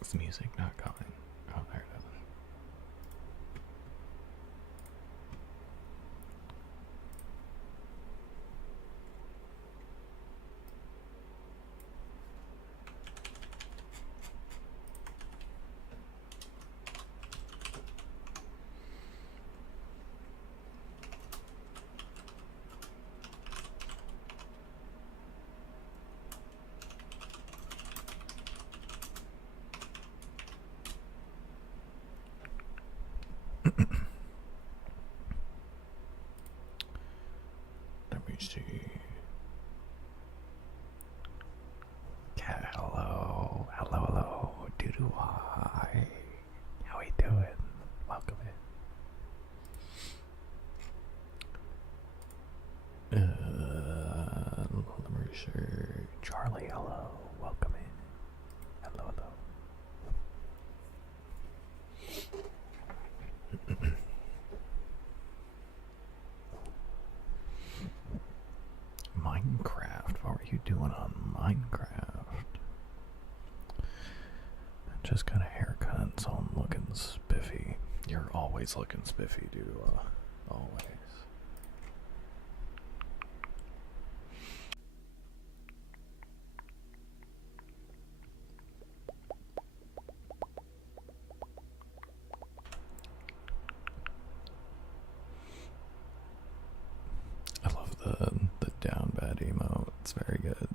Is music not going? Oh, there it is. Let me see. Cat, hello. Hello, hello. Doo-doo, hi. How we doing? Welcome in. Let me see. Charlie, hello. Welcome in. Hello, hello. Minecraft? What were you doing on Minecraft? I just got a haircut, so I'm looking spiffy. You're always looking spiffy, dude. Always. I love the down bad emote. It's very good.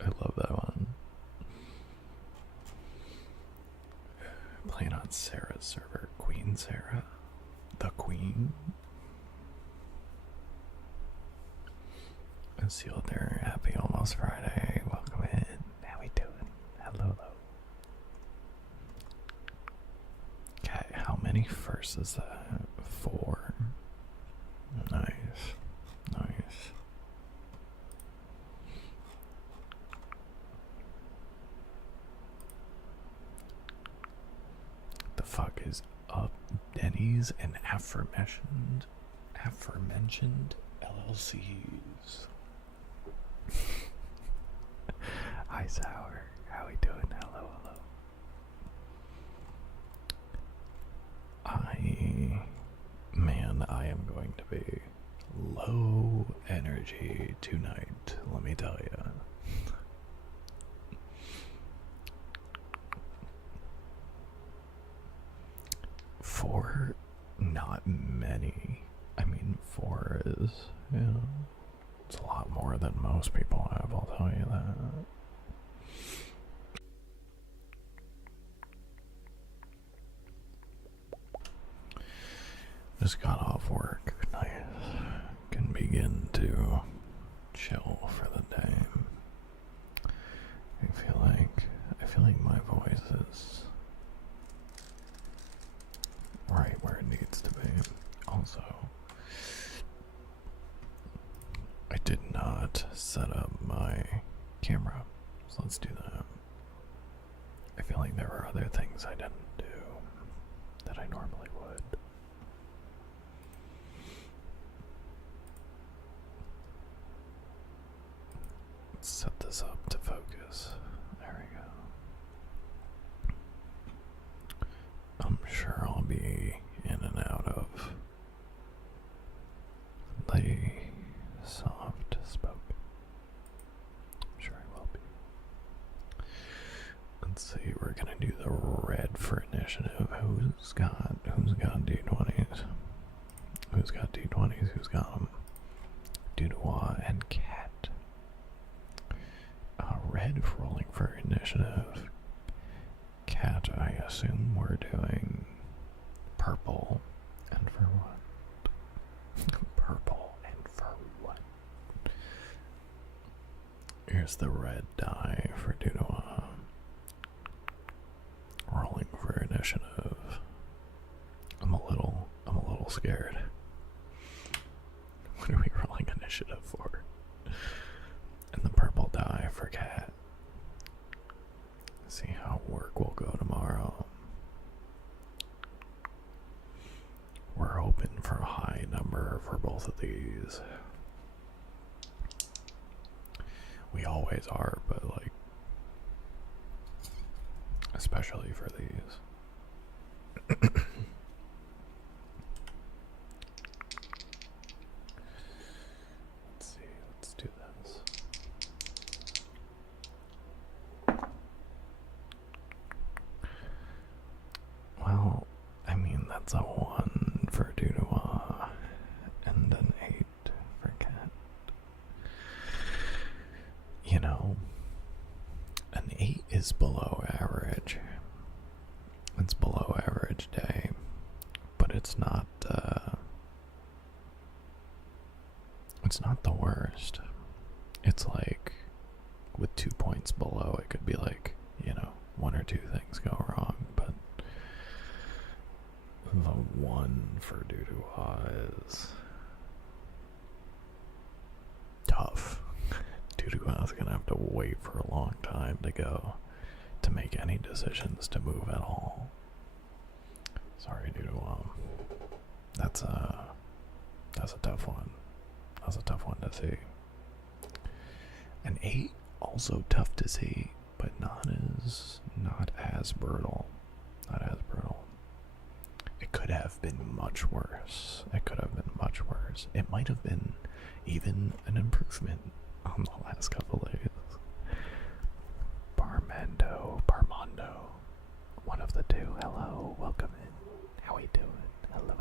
I love that one. Playing on Sarah's server. Queen Sarah. The Queen. I see you there. Happy almost Friday. Welcome in. How we doing? Hello, hello. Okay, how many firsts is that? 4. Nice. Nice. The fuck is up? Denny's and aforementioned LLCs. Hi Sour, how we doing? Hello, hello. I am going to be low energy tonight, let me tell you. Four, not many. I mean, 4 is, you know, it's a lot more than most people have, I'll tell you that. Just got off work. Nice. Can begin to chill for the day. I feel like my voice is right where it needs to be. Also, I did not set up my camera, so let's do that. I feel like there were other things I didn't do that I normally would. Let's set this up to focus. There we go. I'm sure I'll be in and out of the soft spoken. I'm sure I will be. Let's see, we're gonna do the red for initiative. Who's got D20s? Who's got D20s? Who's got them? Dudois and Cat. Red rolling for initiative. Cat, I assume we're doing purple. And for what? Purple and for what? Here's the red die for Dudois. Rolling for initiative. I'm a little scared. What are we rolling initiative for? And the purple die for Cat. See how work will go tomorrow. We're hoping for a high number for both of these. We always are, but like, especially especially for these. Let's see, let's do this. Well, I mean, that's a 1 for Dudois and an 8 for Cat. You know, an 8 is below average. It's below average day, but it's not the worst. It's like with 2 points below, it could be like, you know, 1 or 2 things go wrong, but the 1 for Dudois is tough. Dudois is gonna have to wait for a long time to make any decisions to move at all. Sorry, Dudois. That's a tough one. That's a tough one to see. An 8, also tough to see, but not as brutal. Not as brutal. It could have been much worse. It could have been much worse. It might have been even an improvement on the last couple days. Barmondo. One of the two. Hello, welcome in. How we doing? Hello.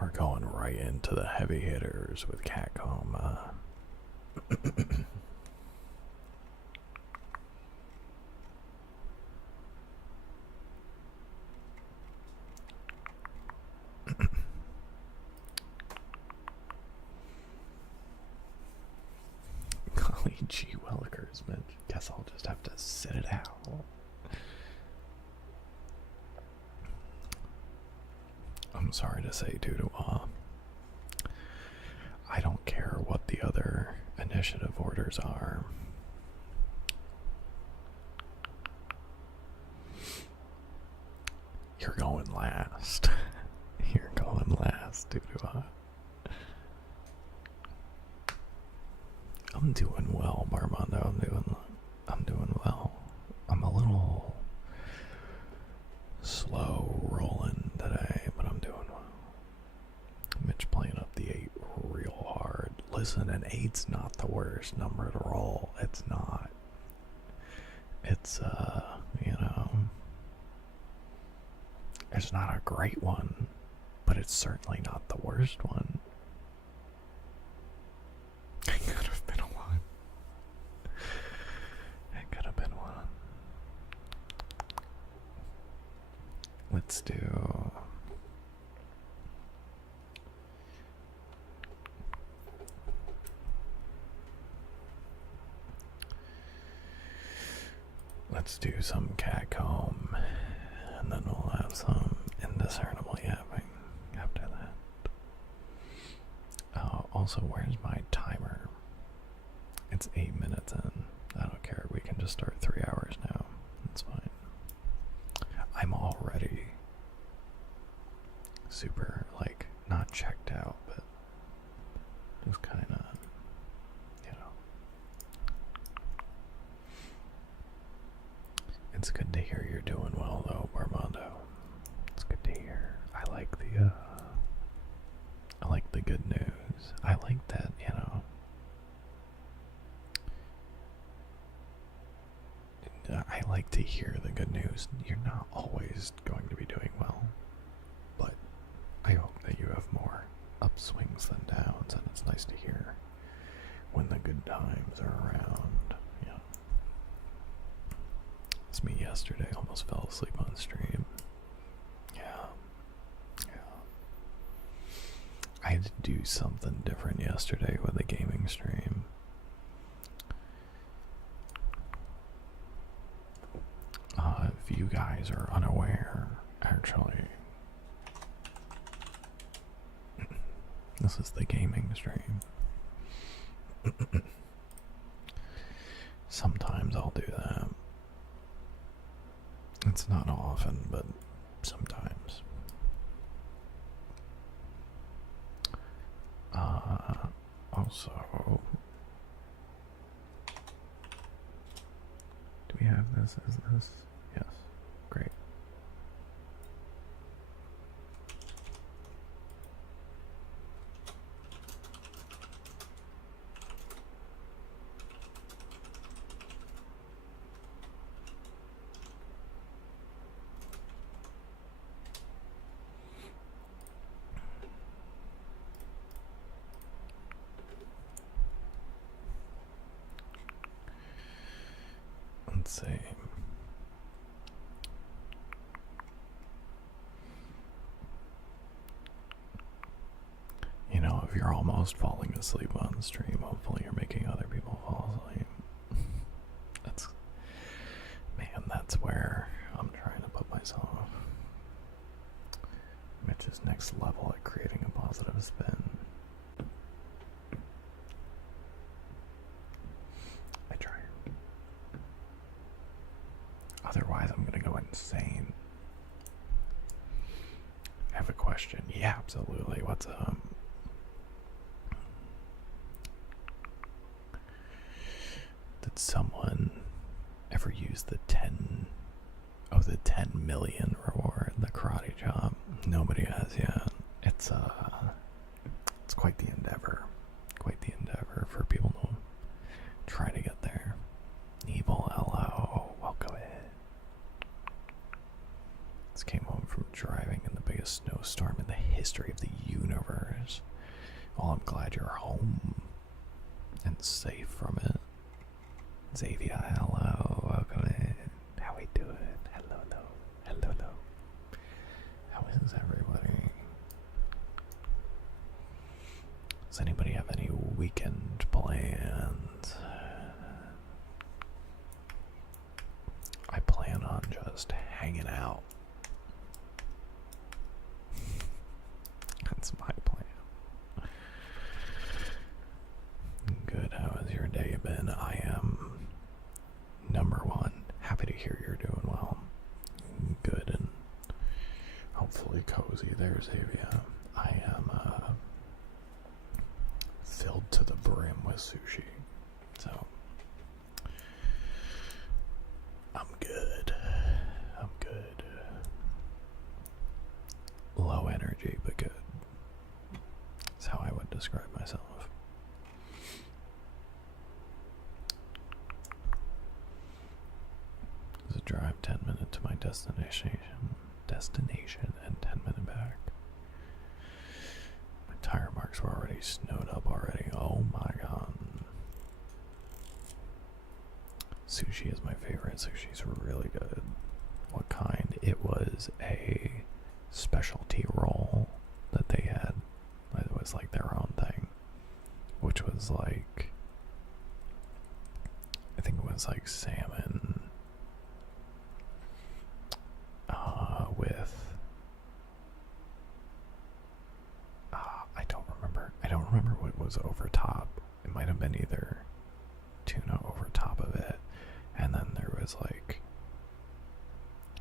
We're going right into the heavy hitters with Catcom. Golly gee willikers, man. Guess I'll just have to sit it out. I'm sorry to say, Dudois, I don't care what the other initiative orders are. You're going last. You're going last, Dudois. I'm doing well, Barmondo. I'm doing well. I'm a little slow rolling today, but I'm doing well. Mitch playing up the 8 real hard. Listen, an 8's not the worst number to roll. It's not. It's you know, it's not a great one, but it's certainly not the worst one. It could have been a 1. It could have been 1. Let's do... Let's do some Catcom, and then we'll have some indiscernible yapping after that. Also, where's my timer? It's 8 minutes in. I don't care. We can just start 3 hours now. It's fine. I'm already super, like, not checked out, but just kind of, you know. It's good to hear you're doing well, though, Barmondo. It's good to hear. I like the good news. I like that, you know. I like to hear the good news. You're not always going to be doing well, but I hope that you have more upswings than downs, and it's nice to hear when the good times are around. Yeah. It's me yesterday. Almost fell asleep on stream. Yeah. I had to do something different yesterday with the gaming stream. If you guys are unaware, actually, this is the gaming stream. Sometimes I'll do that. It's not often, but sometimes. Also, this? Is this? Yes. Great. Let's see. You know, if you're almost falling asleep on the stream, hopefully you're making other people fall asleep. That's where I'm trying to put myself. Mitch's next level at creating a positive spin. I try. Otherwise, I'm gonna go insane. I have a question. Yeah, absolutely. What's Did someone ever use the 10 million reward, the karate chop? Nobody has yet. It's quite the endeavor. Quite the endeavor for people to try to get there. Evil hello, welcome in. Just came home from driving in the biggest snowstorm in the history of the universe. Well, I'm glad you're home and safe from it. Xavier, hello, welcome in. How we doing? Hello. How is everybody? Does anybody have any weekend plans? I plan on just hanging out. That's my plan. Good, how has your day been? I am, number one, happy to hear you're doing well. Good and hopefully cozy there, Xavier. I am filled to the brim with sushi, so I'm good. Low energy, but good. That's how I would describe myself. It's a drive 10 minutes to my destination and 10-minute back. My tire marks were already snowed up already. Oh my god. Sushi is my favorite. Sushi's really good. What kind? It was a specialty roll that they had. It was like their own thing, which was like, I think it was like salmon with I don't remember what was over top. It might have been either tuna over top of it, and then there was like,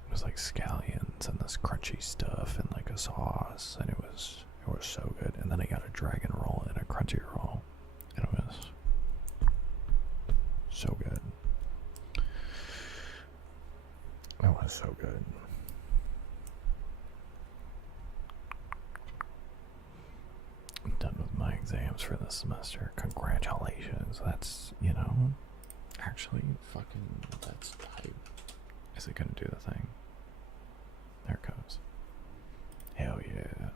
it was like scallions and this crunchy stuff and like a sauce, and it was so good. And then I got a dragon roll and a crunchy roll, and it was so good. It was so good. I'm done with my exams for this semester. Congratulations. That's, actually fucking, that's tight. Is it gonna do the thing? There it goes. Hell yeah.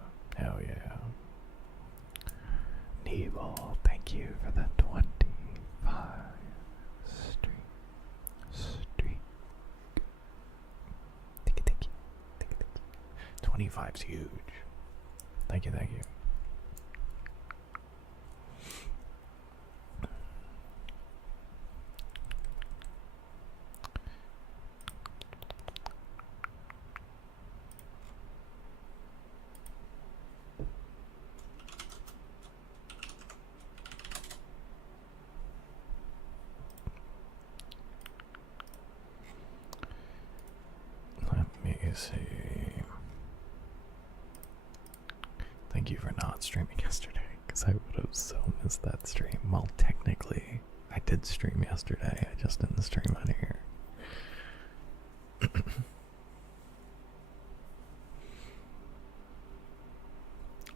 Neville, thank you for the 25 streak. Thank you. 25's huge. Thank you. See. Thank you for not streaming yesterday, because I would have so missed that stream. Well, technically, I did stream yesterday. I just didn't stream on here.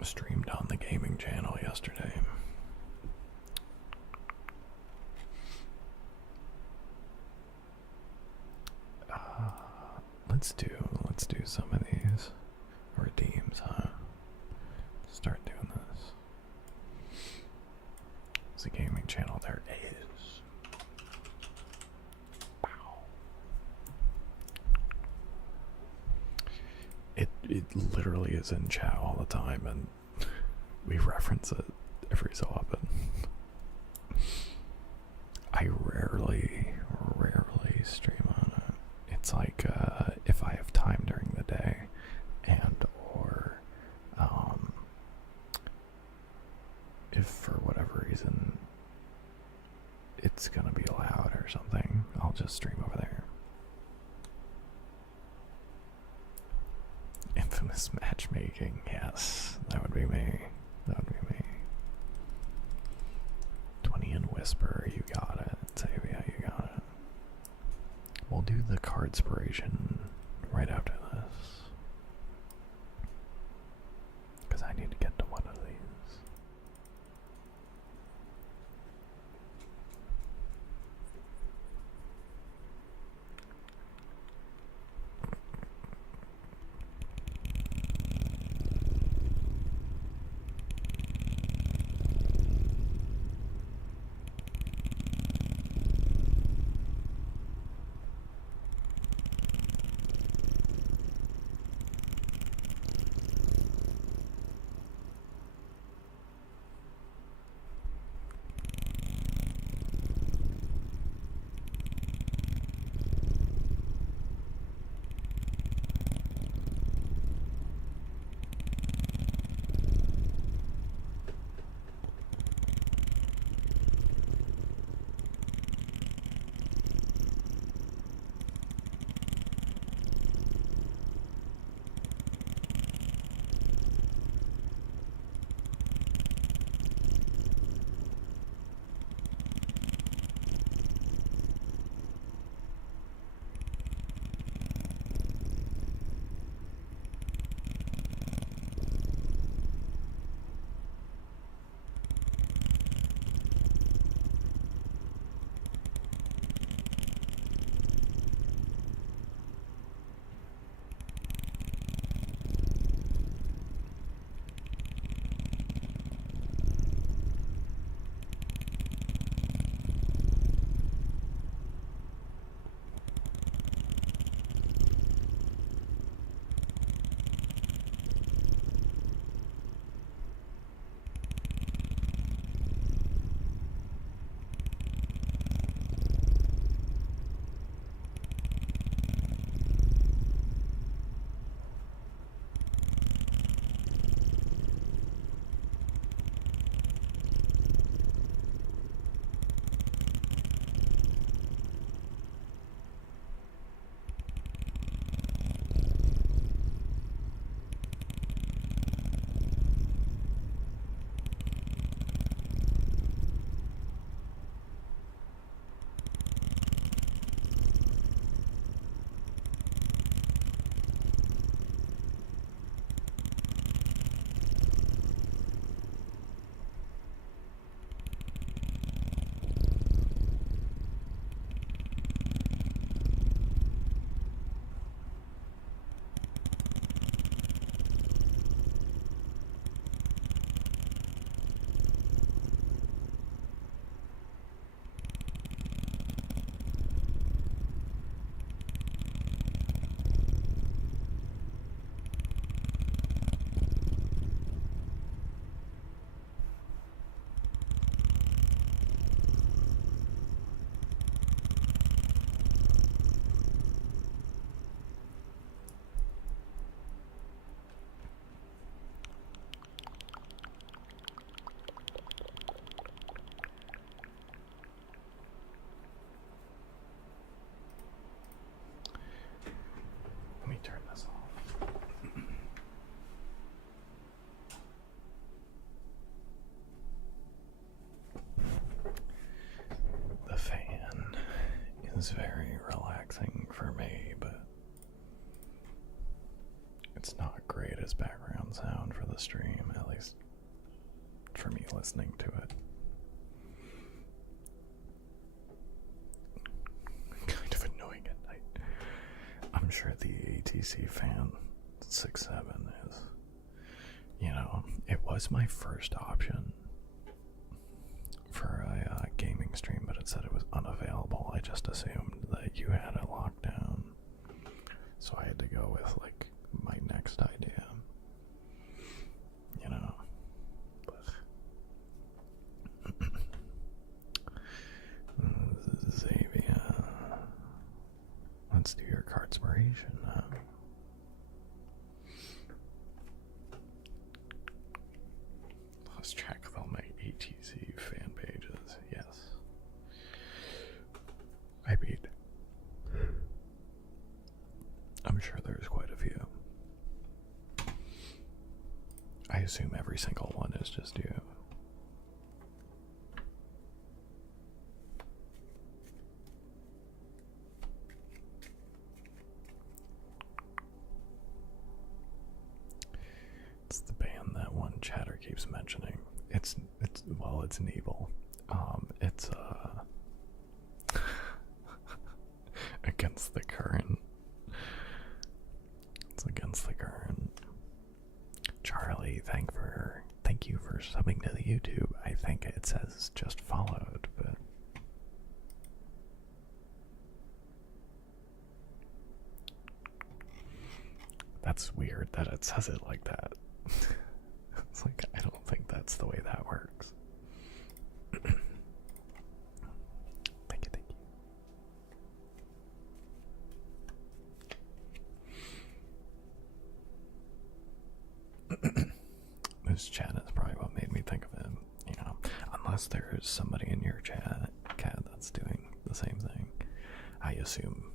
Streamed on the gaming channel yesterday. Let's do some of these redeems, huh? Start doing this. It's a gaming channel. There is. Wow. It literally is in chat all the time, and we reference it every so often. I rarely stream on it. It's like if I have time during the day, and or if for whatever reason it's gonna be loud or something, I'll just stream over there. Infamous matchmaking, yes, that would be me. That would be me. 20 and Whisper, you got it. Xavia, you got it. We'll do the Cardspiration right after this, because I need to get to one of these. Turn this off. The fan is very relaxing for me, but nice background sound for the stream, at least for me listening to it. Kind of annoying at night. I'm sure the ATC Fan 6.7 is, it was my first option for a gaming stream, but it said it was unavailable. I just assumed that you had it locked down, so I had to go with like my next idea, but Xavier, let's do your cardspiration now. Lost track of all my ATC fan pages. Yes, I'm sure there's quite a few. I assume every single one is just you. It's the band that one chatter keeps mentioning. It's Nebel. It's Against the Current. It's Against the Current. Charlie, thank you for subbing to the YouTube. I think it says just followed, but that's weird that it says it like that. It's like, I don't think that's the way that works. Thank you. This chat is probably what made me think of him, unless there's somebody in your chat, that's doing the same thing. I assume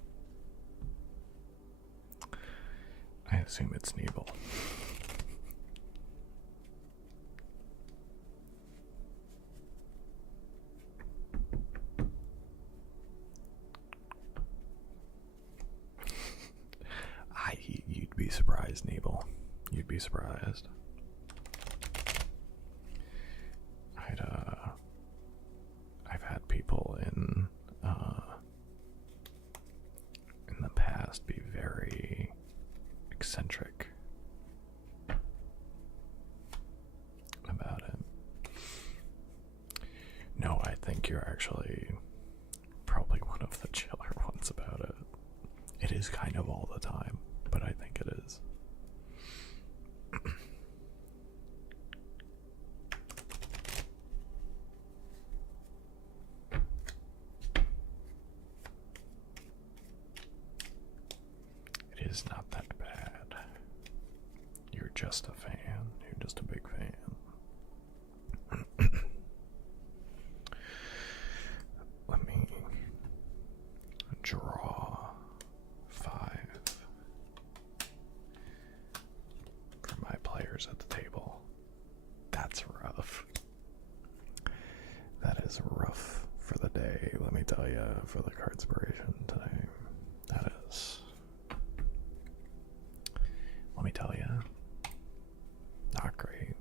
it's Nebel. You'd be surprised, Nebel. You'd be surprised. I've had people in the past be very eccentric about it. No, I think you're actually probably one of the chiller ones about it. It is kind of all the time, but I think it is. It is not that bad. You're just a fan. You're just a big fan. Let me draw 5 for my players at the table. That's rough. That is rough for the day, let me tell you, for the cardspiration today. That is, let me tell you, not great.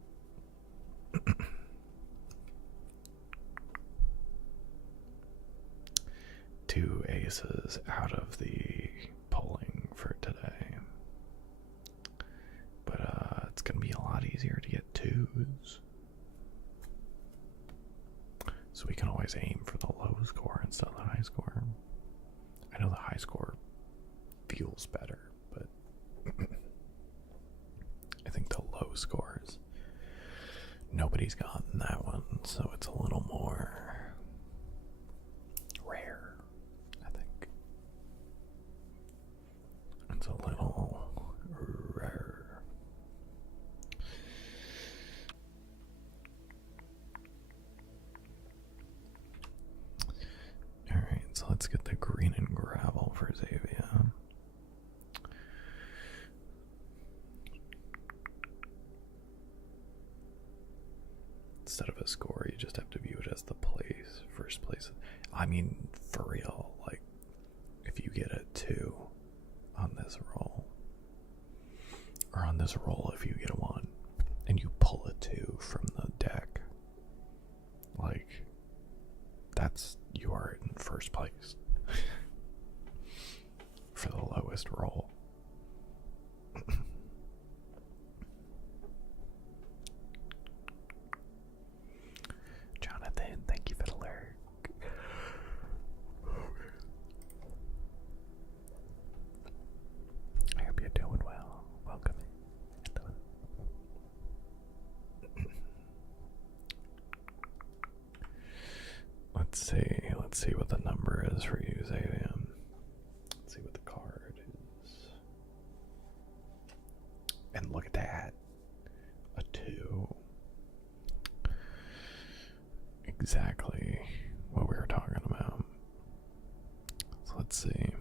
Two aces out of the polling for today. But it's going to be a lot easier to get 2s. So we can always aim for the low score instead of the high score. I know the high score feels better, but I think the low scores, nobody's gotten that one, so it's a little more rare, I think. It's a little rare. Alright, so let's get the green and gravel for Xavier. Instead of a score, you just have to view it as the place, first place. I mean, for real, like, if you get a 2 on this roll, or on bonus roll if you get a 1, and you pull a 2 from the deck. Like, you are in first place for the lowest roll. Jonathan, thank you for the lurk. I hope you're doing well. Welcome. Let's see what the number is for you, Xavian. Let's see what the card is. And look at that. A 2. Exactly what we were talking about. So let's see.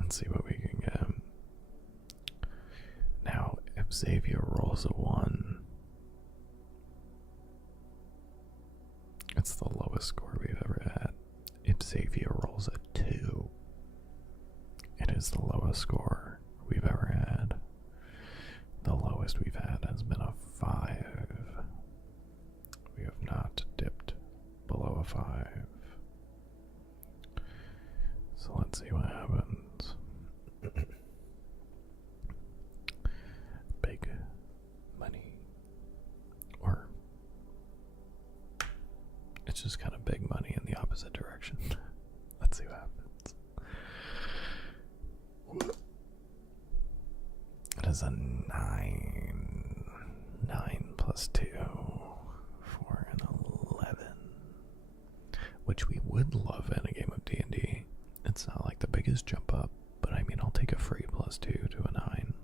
Let's see what we can get. Now, if Xavier rolls a 1, it's the lowest score we've ever had. If Xavier rolls a 2, it is the lowest score we've ever had. The lowest we've had has been a 5. We have not dipped below a 5. So let's see what happens. Big money. Or it's just kind of big money in the opposite direction. Let's see what happens. It is a 9. 9 plus 2. 4 and 11. Which we would love in a game of D&D. It's not like the biggest jump up, but I mean, I'll take a free plus 2 to a 9.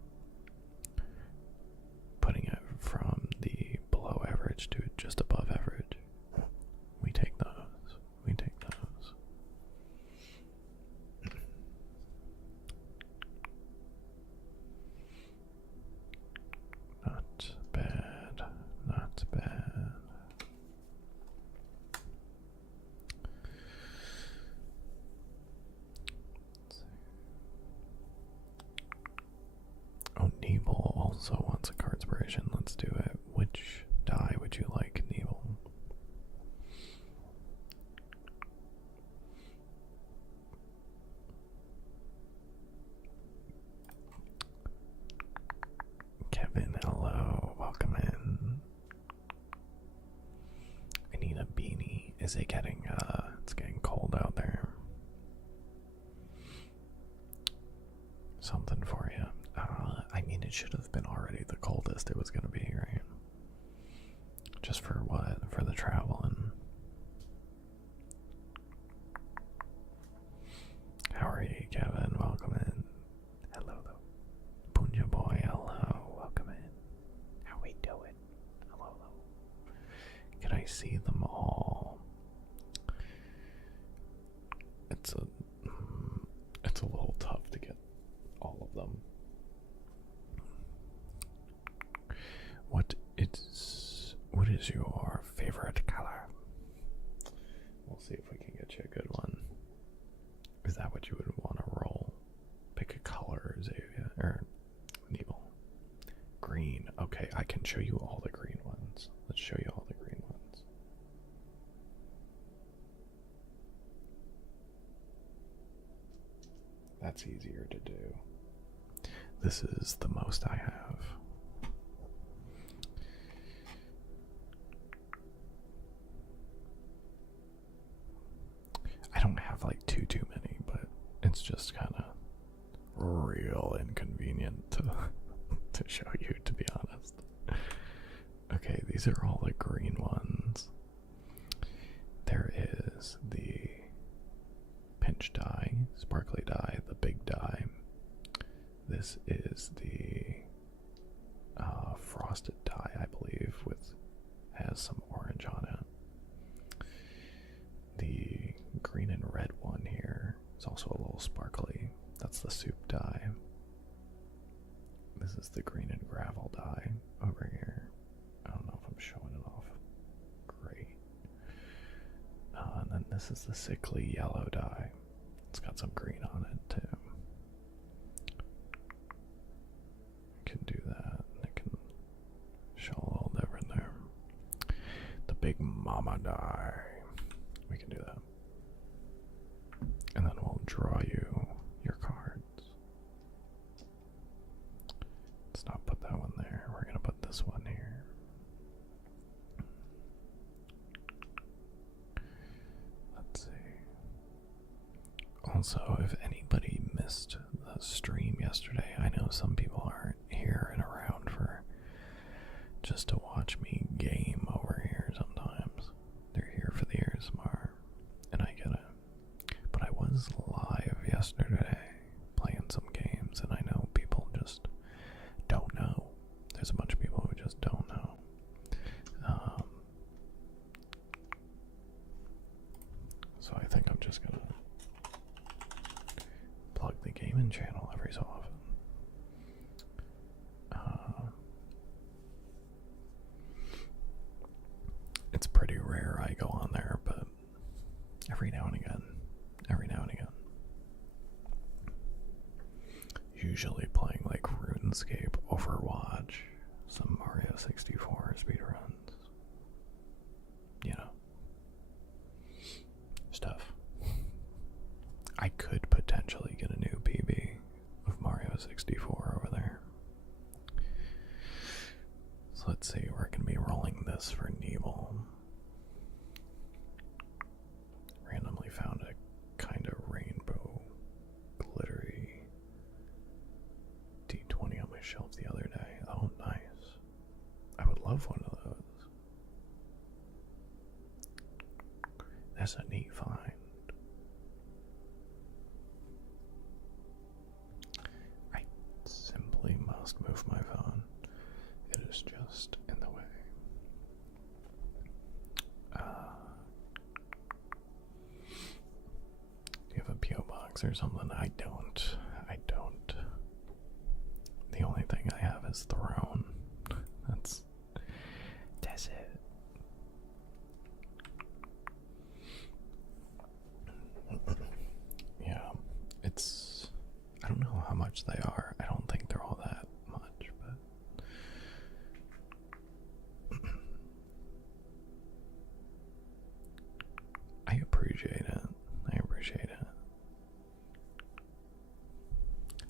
Putting it from the below average to just above average. We take those. We take those. Not bad. Not bad. Oh, Nebel also wants a card inspiration. Let's do it. Which die would you like, Nebel? Kevin, hello. Welcome in. I need a beanie. Is it getting, it's getting cold out there. Something for you. I mean, it should have been already the coldest it was going to be, right? Just for what? For the traveling. How are you, Kevin? Welcome in. Hello, though. Punja boy, hello. Welcome in. How we doing? Hello, hello. Can I see them all? It's a little tough to get all of them. What is your favorite color? We'll see if we can get you a good one. Is that what you would want to roll? Pick a color, Xavier, or Nebel. Green. Okay, I can show you all the green ones. Let's show you all the green ones. That's easier to do. This is the most I have. I don't have like too many, but it's just kind of real inconvenient to show you, to be honest. Okay, these are all the green ones. There is the pinch die, sparkly die, the big die. This is the frosted die, I believe, has some orange on it. The green and red one here is also a little sparkly. That's the soup die. This is the green and gravel die over here. I don't know if I'm showing it off. Great. And then this is the sickly yellow die. It's got some green on it too. mama die. We can do that. And then we'll draw you your cards. Let's not put that one there. We're going to put this one here. Let's see. Also, if anybody missed the stream yesterday, I know some people aren't here and around for just to watch me game over here sometimes. They're here for the ASMR, and I get it. But I was live yesterday playing some games, and I know people just don't know. There's a bunch of people who just don't know. So I think I'm just gonna plug the gaming channel every so often. It's pretty rare I go on there, but every now and again. Usually playing like RuneScape, Overwatch, some Mario 64 speedruns. You know. Stuff. I could potentially get a new PB of Mario 64 over there. So let's see, we're going to be rolling this for Nebel. Randomly found a kind of rainbow, glittery D20 on my shelf the other day. Oh, nice. I would love one of those. That's a neat find. I simply must move my phone. It is just in the way. Do you have a P.O. box or something? I don't. The only thing I have is Throne. That's it. Yeah, I don't know how much they are. I don't think they're all that much, but I appreciate it.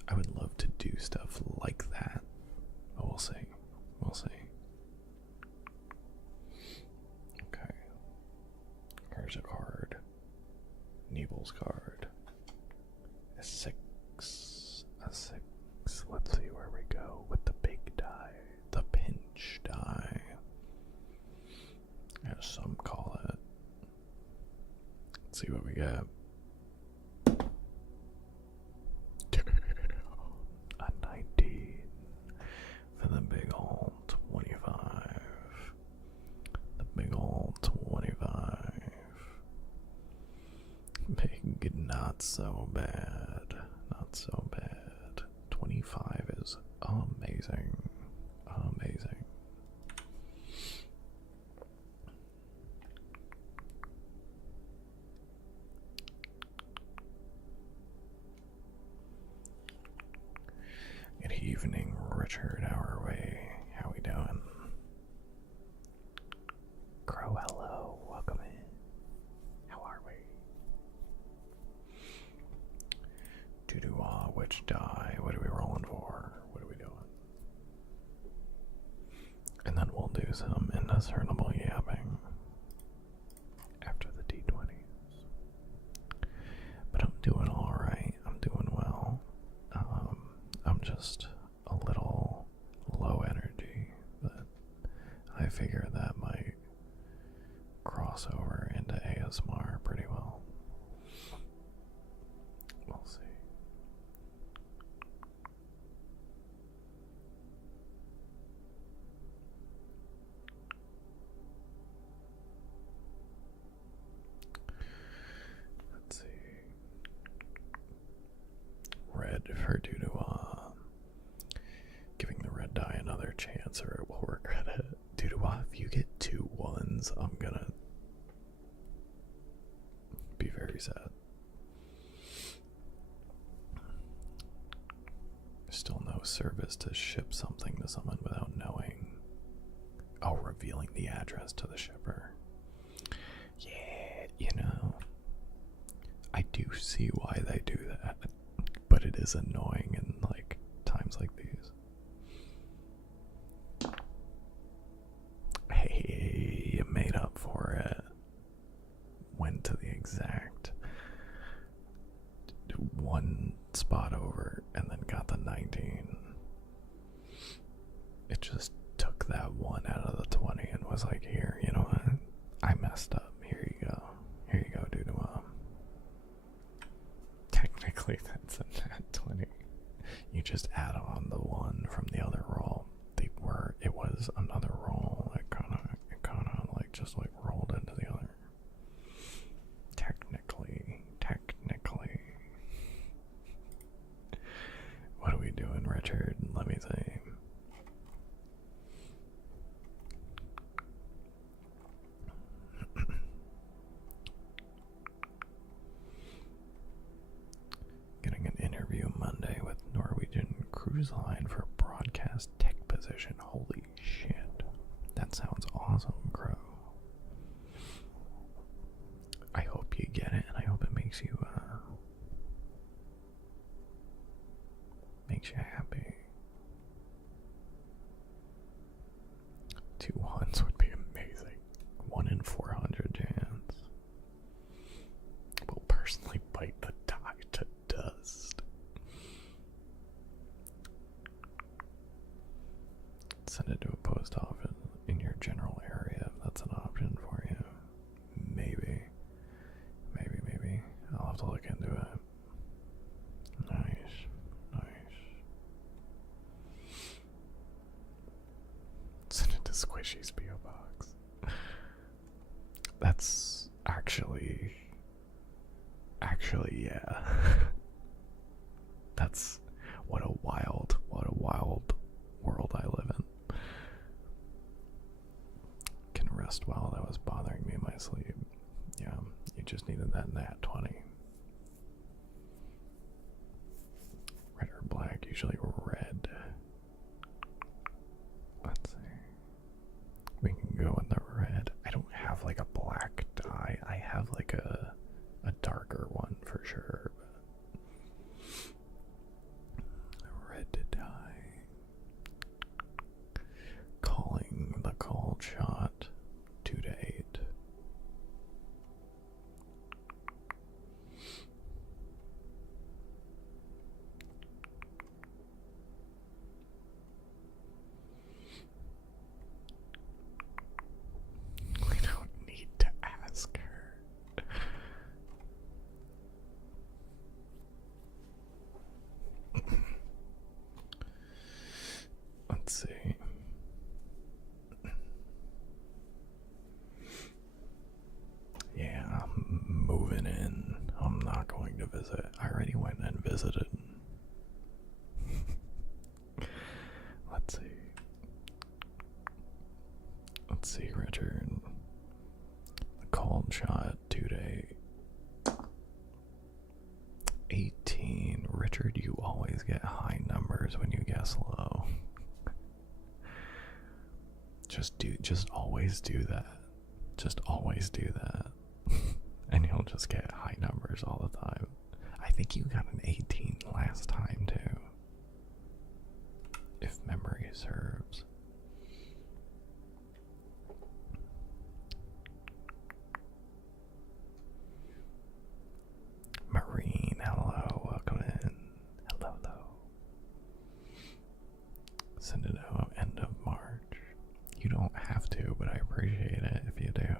I would love to do stuff like that, but we'll see. Okay. Here's a card. Nebel's card. A 6. Let's see where we go with the big die. The pinch die, as some call it. Let's see what we got. A 19 for the big old 25. The big old 25. Big, not so bad. 25 is amazing. Good evening, Richard. How are we? How we doing? Crow, hello. Welcome in. How are we? Doo-doo-ah, which die? What are we rolling for? What are we doing? And then we'll do some indiscernible yapping after the D20s. But I'm doing alright. I'm doing well. I'm just a little low energy, but I figure that might cross over into ASMR pretty well. We'll see. Let's see. Red for Doo-doo-ah. Giving the red die another chance or it will regret it. Doo-doo-ah, if you get 2 1s, I'm gonna be very sad. Still no service to ship something to someone without knowing. Oh, revealing the address to the shipper. is annoying in like times like these. Hey, you made up for it. Went to the exact one spot over and then got the 19. It just took that one out of the 20 and was like, here, you know what? I messed up. Here you go. Here you go, dude. Technically, that's a nat 20. You just add on the one from the other roll. It was another roll. It kind of like just like rolled into the other. Technically. What are we doing, Richard? Let me see. Getting an interview Monday with Norwegian Cruise Line for broadcast tech position. Holy shit. That sounds awesome, Crow. I hope you get it, and I hope it makes you happy. 2 1s would be amazing. 1 in 400 chance. Will personally bite the die to dust. Send it to a post office in your general area if that's an option for you. Maybe. I'll have to look into it. Nice. Send it to Squishy's P.O. Box. That's actually, yeah. That's what a wild world I live in. Can rest well. That was bothering me in my sleep. Yeah, you just needed that nat 20. Red or black? Usually red. Let's see. We can go in the red. I don't have like a black dye. I have like a darker one for sure. Red dye. Calling the called shot 2 to 8. We don't need to ask her. Let's see. Yeah, I'm moving in. I'm not going to visit. I already went and visited. Let's see, Richard. The called shot 2 to 8. 18. Richard, you always get high numbers when you guess low. Just always do that. Just always do that. And you'll just get high numbers all the time. I think you got an 18 last time too. If memory serves. Marine, hello, welcome in. Hello. Send it out end of March. You don't have to, but I appreciate it if you do.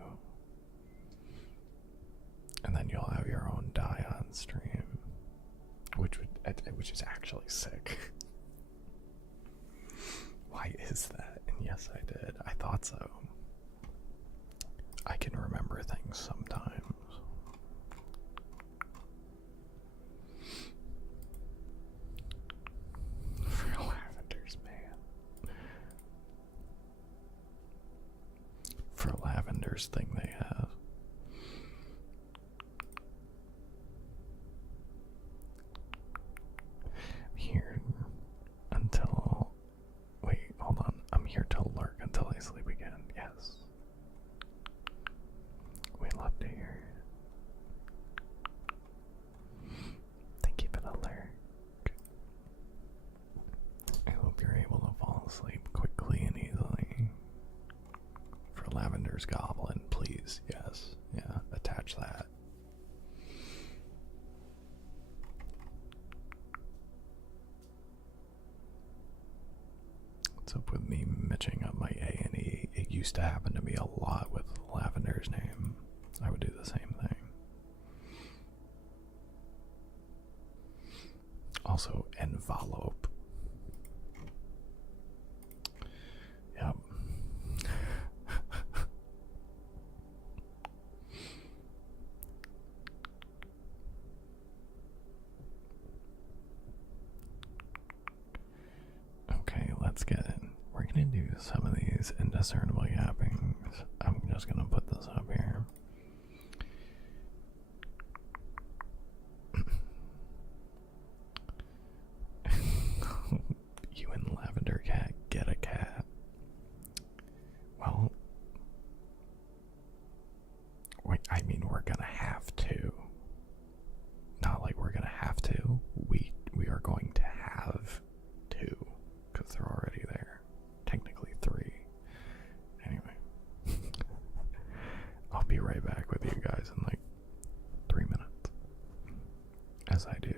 And then you'll have your own die on stream, which is actually sick. Why is that? And yes, I did. I thought so. I can remember things sometimes. For Lavenders, man. For Lavenders thing they have. Here until... Wait, hold on. I'm here to lurk until I sleep again. Yes. We love to hear it. Thank you for the lurk. Yes, yes, yeah. Attach that. What's up with me matching up my A&E? It used to happen to me a lot with Lavender's name. I would do the same thing. Also, envelope. Yep. Okay, let's get it. We're gonna do some of these indiscernible yappings. I'm just gonna put this up here. You and Lavender Cat get a cat. Well, wait, I mean, we're gonna have to. Not like we're gonna have to. We are going to have two, because they're already there. Technically three. Anyway, I'll be right back with you guys in like 3 minutes. As I do.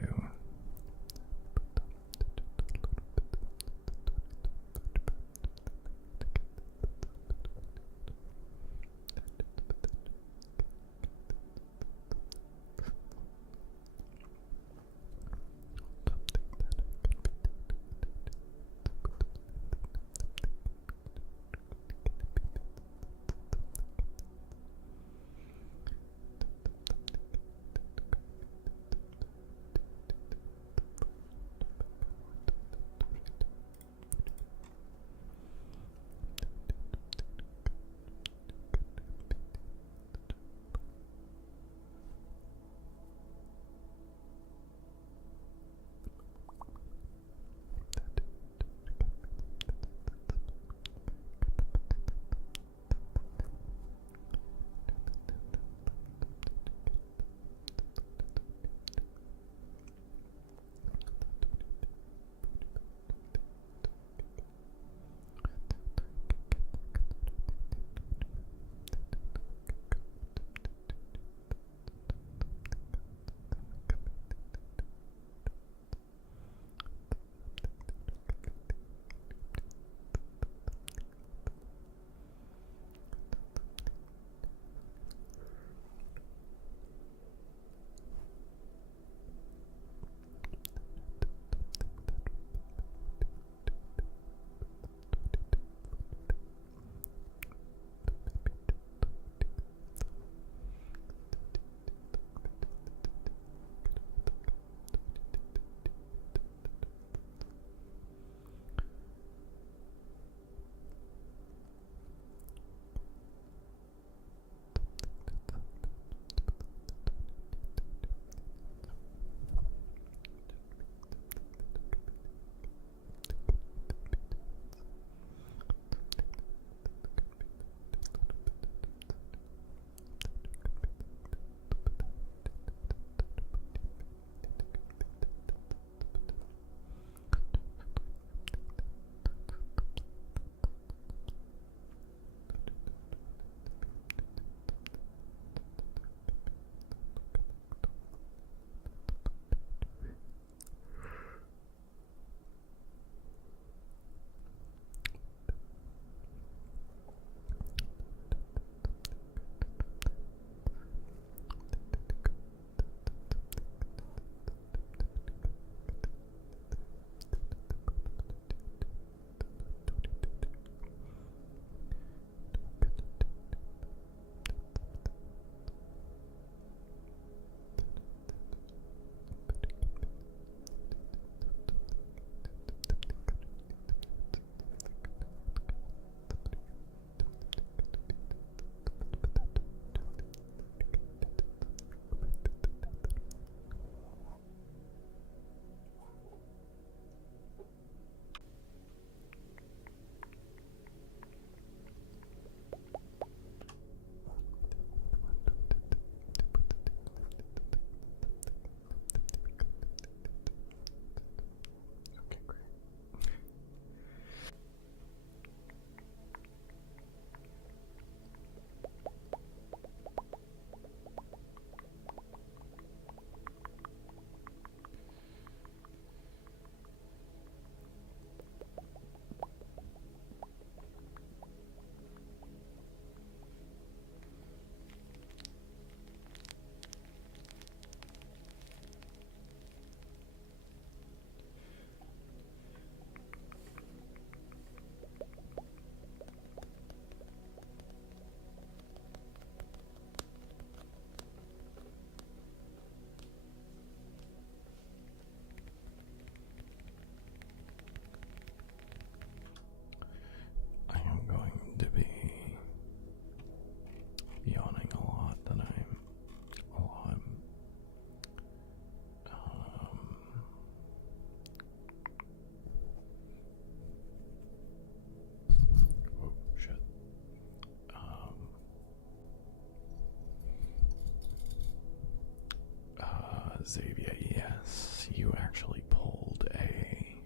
Xavier, yes, you actually pulled a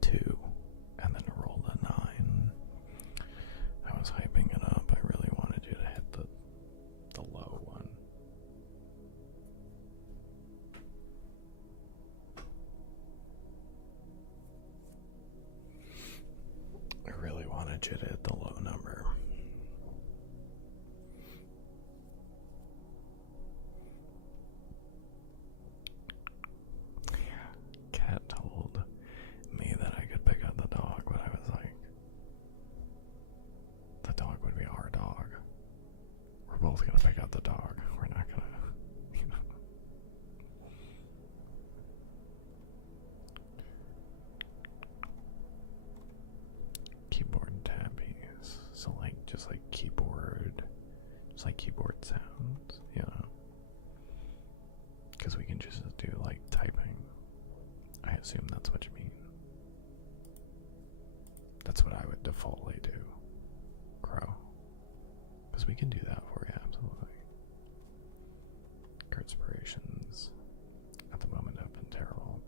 2 and then rolled a 9. I was hyping it up. I really wanted you to hit the low one. I really wanted you to hit the low number. Cat told me that I could pick up the dog, but I was like, the dog would be our dog. We're both gonna pick up the dog. We're not gonna, you know. Keyboard tabbies. So like just like keyboard sounds, you know. Because we can just do like typing. I assume that's what you mean. That's what I would defaultly do. Crow. Because we can do that for you, absolutely. Curtspirations at the moment have been terrible.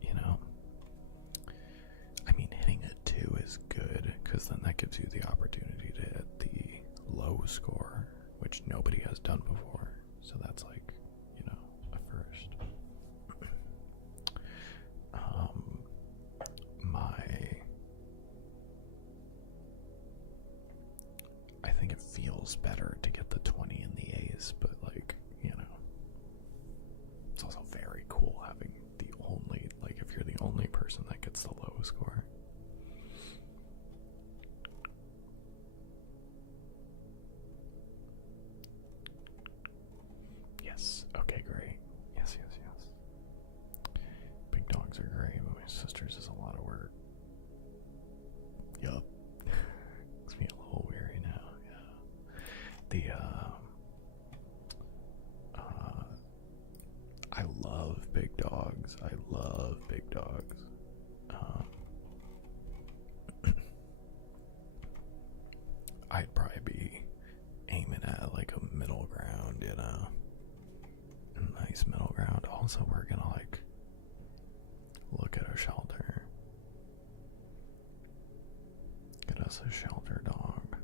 You know? I mean, hitting a 2 is good, because then that gives you the opportunity to hit the low score, which nobody has done before. So that's like, you know, a first. I think it feels better to get the 20 in the ace, but like, you know, it's also very cool having the only, like, if you're the only person that gets the low score. Yes, okay, great. Yes. Big dogs are great, but my sister's is a lot of work. Yup. Makes me a little weary now, yeah. I love big dogs. I'd probably be aiming at like a middle ground, you know? A nice middle ground. Also, we're gonna like look at a shelter. Get us a shelter dog.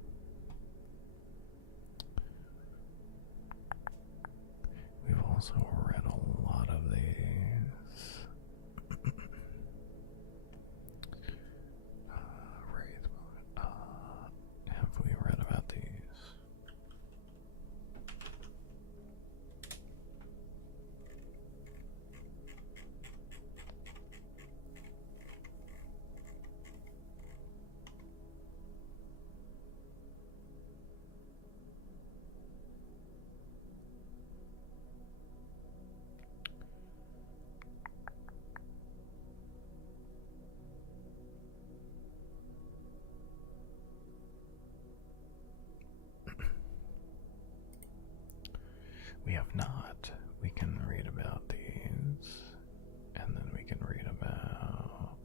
We've also read a lot of these. Have we read about these? We have not. We can read about these, and then we can read about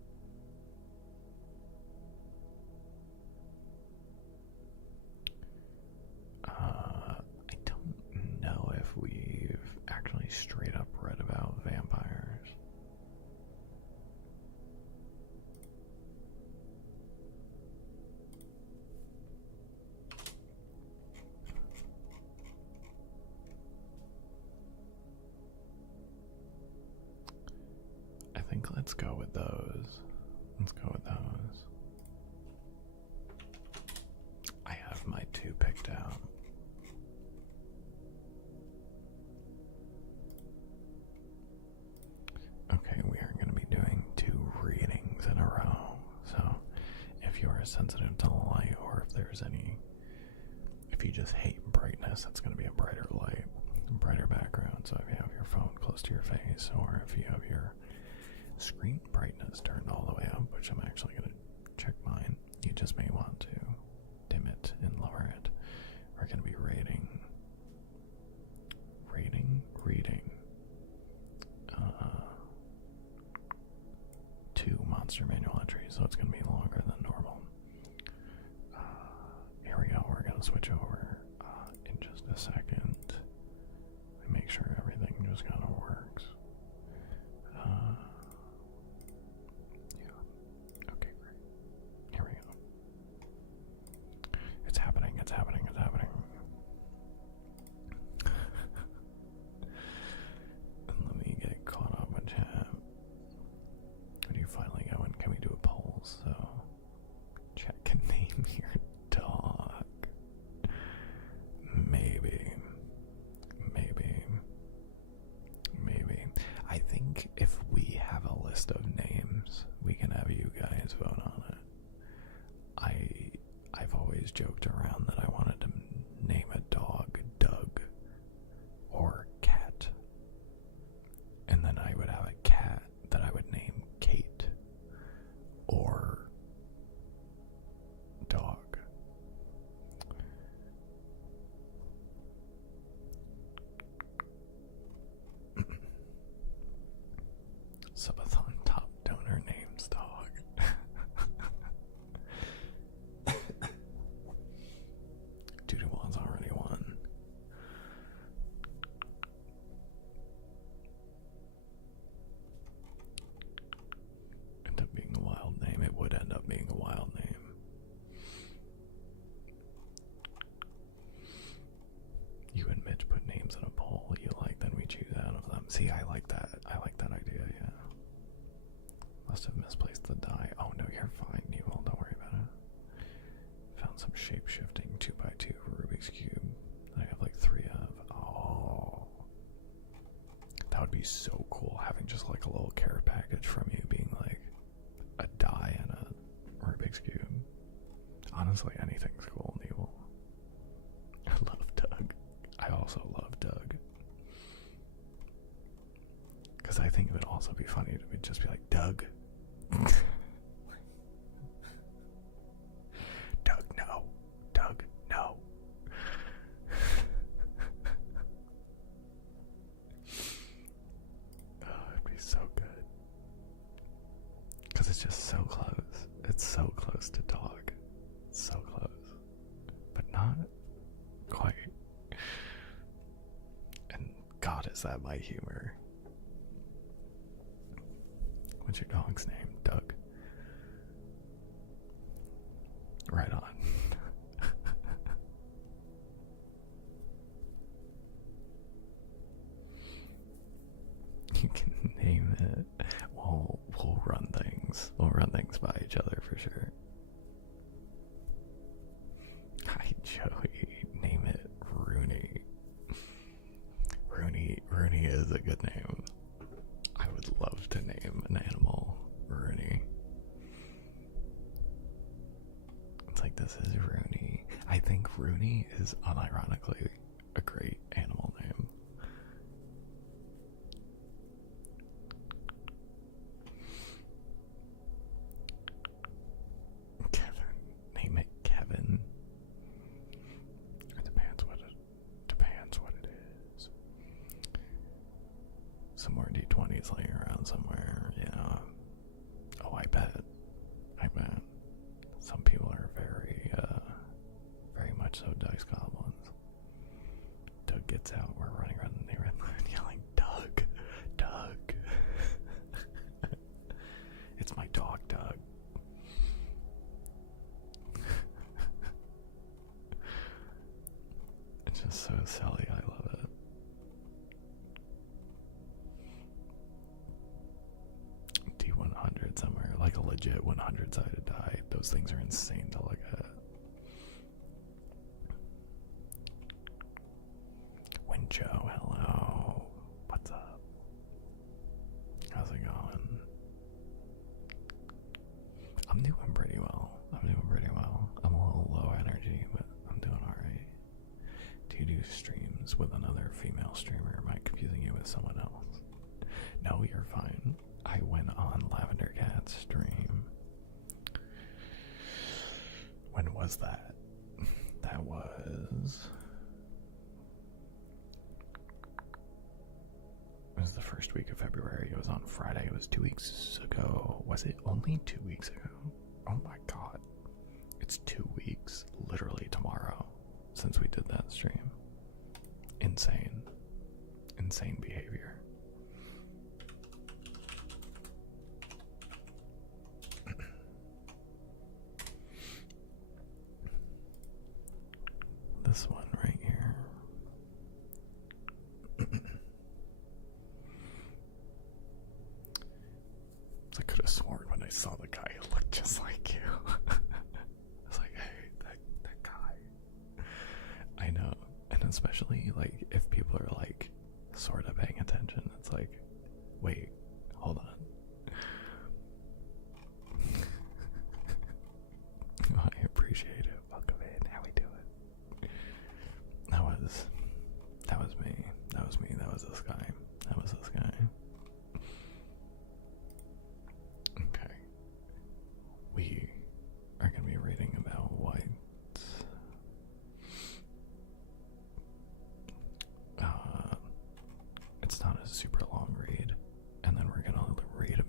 I don't know if we've actually straight up read about vampires. I think let's go with those. I have my 2 picked out. Okay, we are going to be doing 2 readings in a row. So, if you are sensitive to light, or if you just hate brightness, it's going to be a brighter light, brighter background. So if you have your phone close to your face, or if you have your screen brightness turned all the way up, which I'm actually going to check mine, you just may want to dim it and lower it. We're going to be reading 2 monster manual entries, so it's going to be longer than normal. Here we go. We're going to switch over in just a second. Make sure everything just kind of Subathon top donor names, dog. Duduwan's already won. End up being a wild name. It would end up being a wild name. You and Mitch put names in a poll you like, then we choose out of them. See, I like that. I like that idea, yeah. Must have misplaced the die. Oh no, you're fine, Neville. Don't worry about it. Found some shape-shifting 2x2 Rubik's Cube that I have like 3 of. Oh. That would be so cool, having just like a little care package from you being like a die and a Rubik's Cube. Honestly, anything's cool, Neville. I love Doug. I also love Doug. Because I think it would also be funny to just be like, Doug. Doug, no. Doug, no. Oh, it'd be so good. Because it's just so close. It's so close to dog. So close. But not quite. And God, is that my humor. What's your dog's name? Doug. Right on. You can name it. We'll run things. We'll run things by each other for sure. Hi, Joey. Name it Rooney. Rooney is a good name. I would love to name an animal Rooney. It's like, this is Rooney. I think Rooney is unironically a great animal name. Kevin. Name it Kevin. It depends what it is. Some more D20s laying around somewhere, yeah. Oh, I bet. Some people are very much so dice goblins. Doug gets out, we're running around the neighborhood yelling, Doug! Doug! It's my dog, Doug. It's just so silly, I love it. D100 somewhere, like a legit 100-sided die. Those things are insane to look at. Wincho, hello. What's up? How's it going? I'm doing pretty well. I'm a little low energy, but I'm doing alright. Do you do streams with another female streamer? Am I confusing you with someone else? No, you're fine. I went on Lavender Cat's stream. When was that? That was... It was the first week of February. It was on Friday. It was 2 weeks ago. Was it only 2 weeks ago? Oh my god. It's 2 weeks, literally tomorrow, since we did that stream. Insane. Insane behavior. This one right here. I could have sworn when I saw the guy, it looked just like you. I was like, hey, that guy. I know. And especially, like, if people are, like, sort of paying attention, it's like, wait, hold on. Oh, I appreciate it. Welcome in. How we doing? That was me. That was this guy. Okay. We are going to be reading about whites. It's not a super long read. And then we're going to read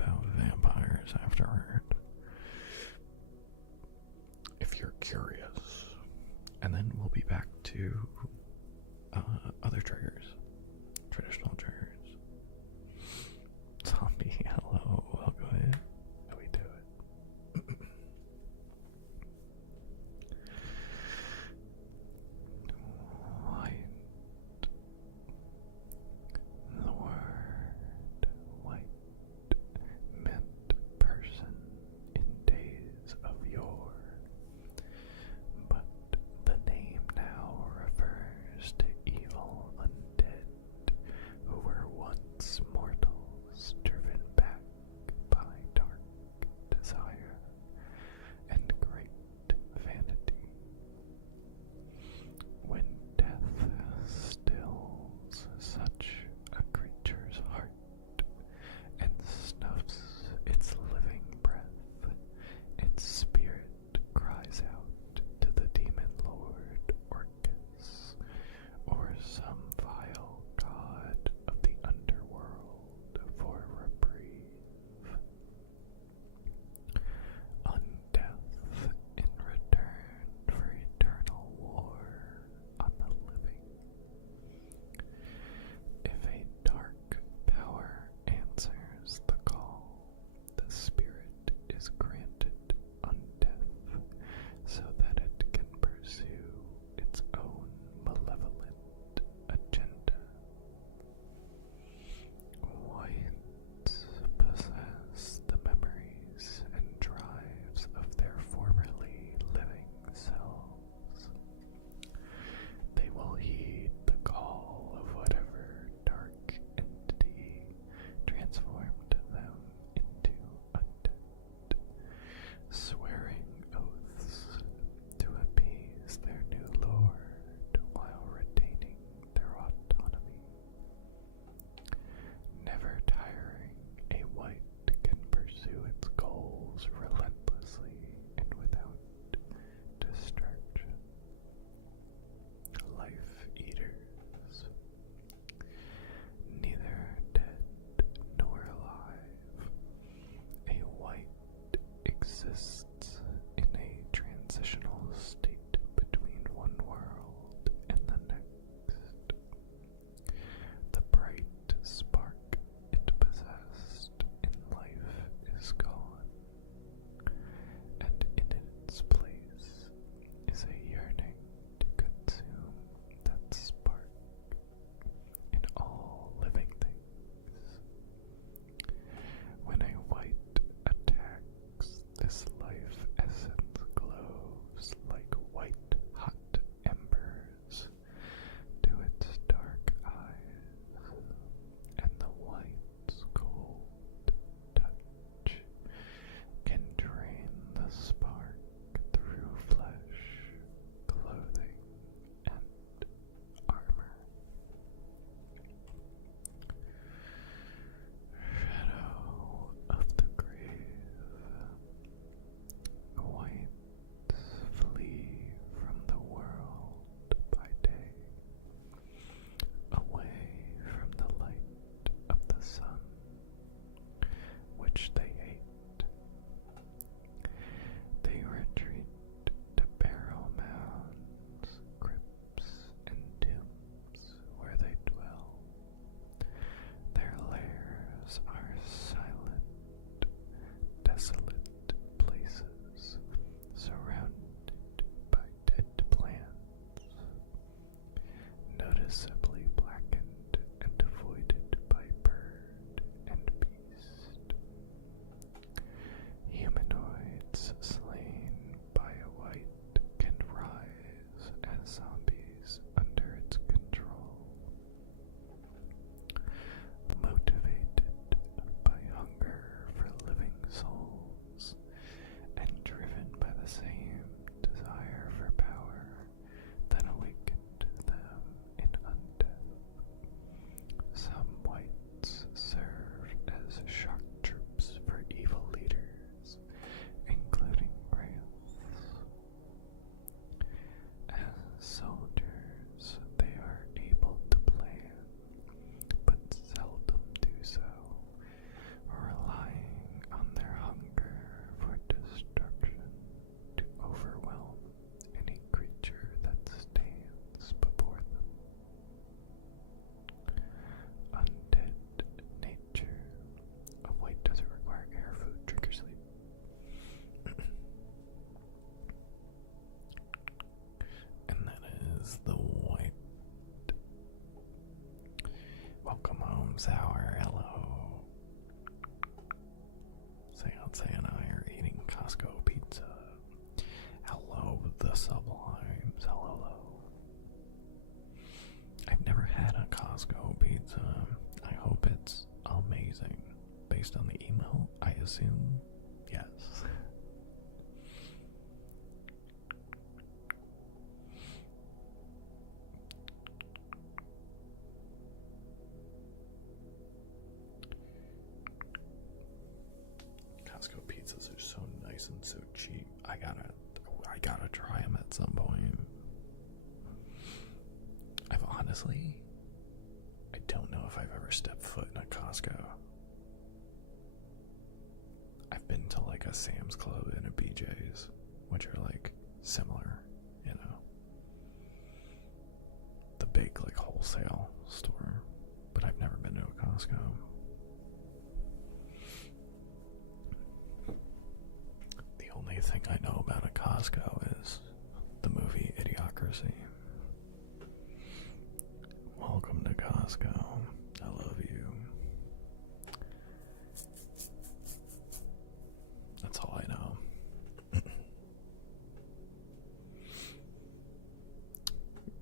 to other triggers, traditional triggers. Zombie, hello, welcome in. How we do it? White. The word white meant person in days of yore, but the name now refers to evil undead who were once mortals driven back by dark desire and great vanity. When death stills such a creature's heart and snuffs its living breath, its spirit cries out to the demon lord Orcus, or some vile god of the underworld, for reprieve. On death in return for eternal war on the living. If a dark power answers the call, the spirit is granted on death so that it can pursue its own malevolent agenda. Whites possess the memories and drives of their formerly living selves. They will heed the call of whatever dark entity transformed them into undead, swearing oaths to appease their new lord while retaining their autonomy. Never tiring, a white can pursue its goals relentlessly and without distraction. Life eaters, neither dead nor alive, a white exists in a transitional state between one world and the next. The bright spark it possessed in life is gone, and in its place is a yearning to consume that spark in all living things. When a white attacks this life Welcome home, Sour. Hello. Say and I are eating Costco pizza. Hello, the Sublimes. Hello. I've never had a Costco pizza. I hope it's amazing. Based on the email, I assume yes. Costco pizzas are so nice and so cheap. I gotta try them at some point. I don't know if I've ever stepped foot in a Costco. I've been to like a Sam's Club and a BJ's, which are like similar, you know. The big like wholesale store, but I've never been to a Costco. The only thing I know about a Costco is the movie Idiocracy. Welcome to Costco. I love you. That's all I know.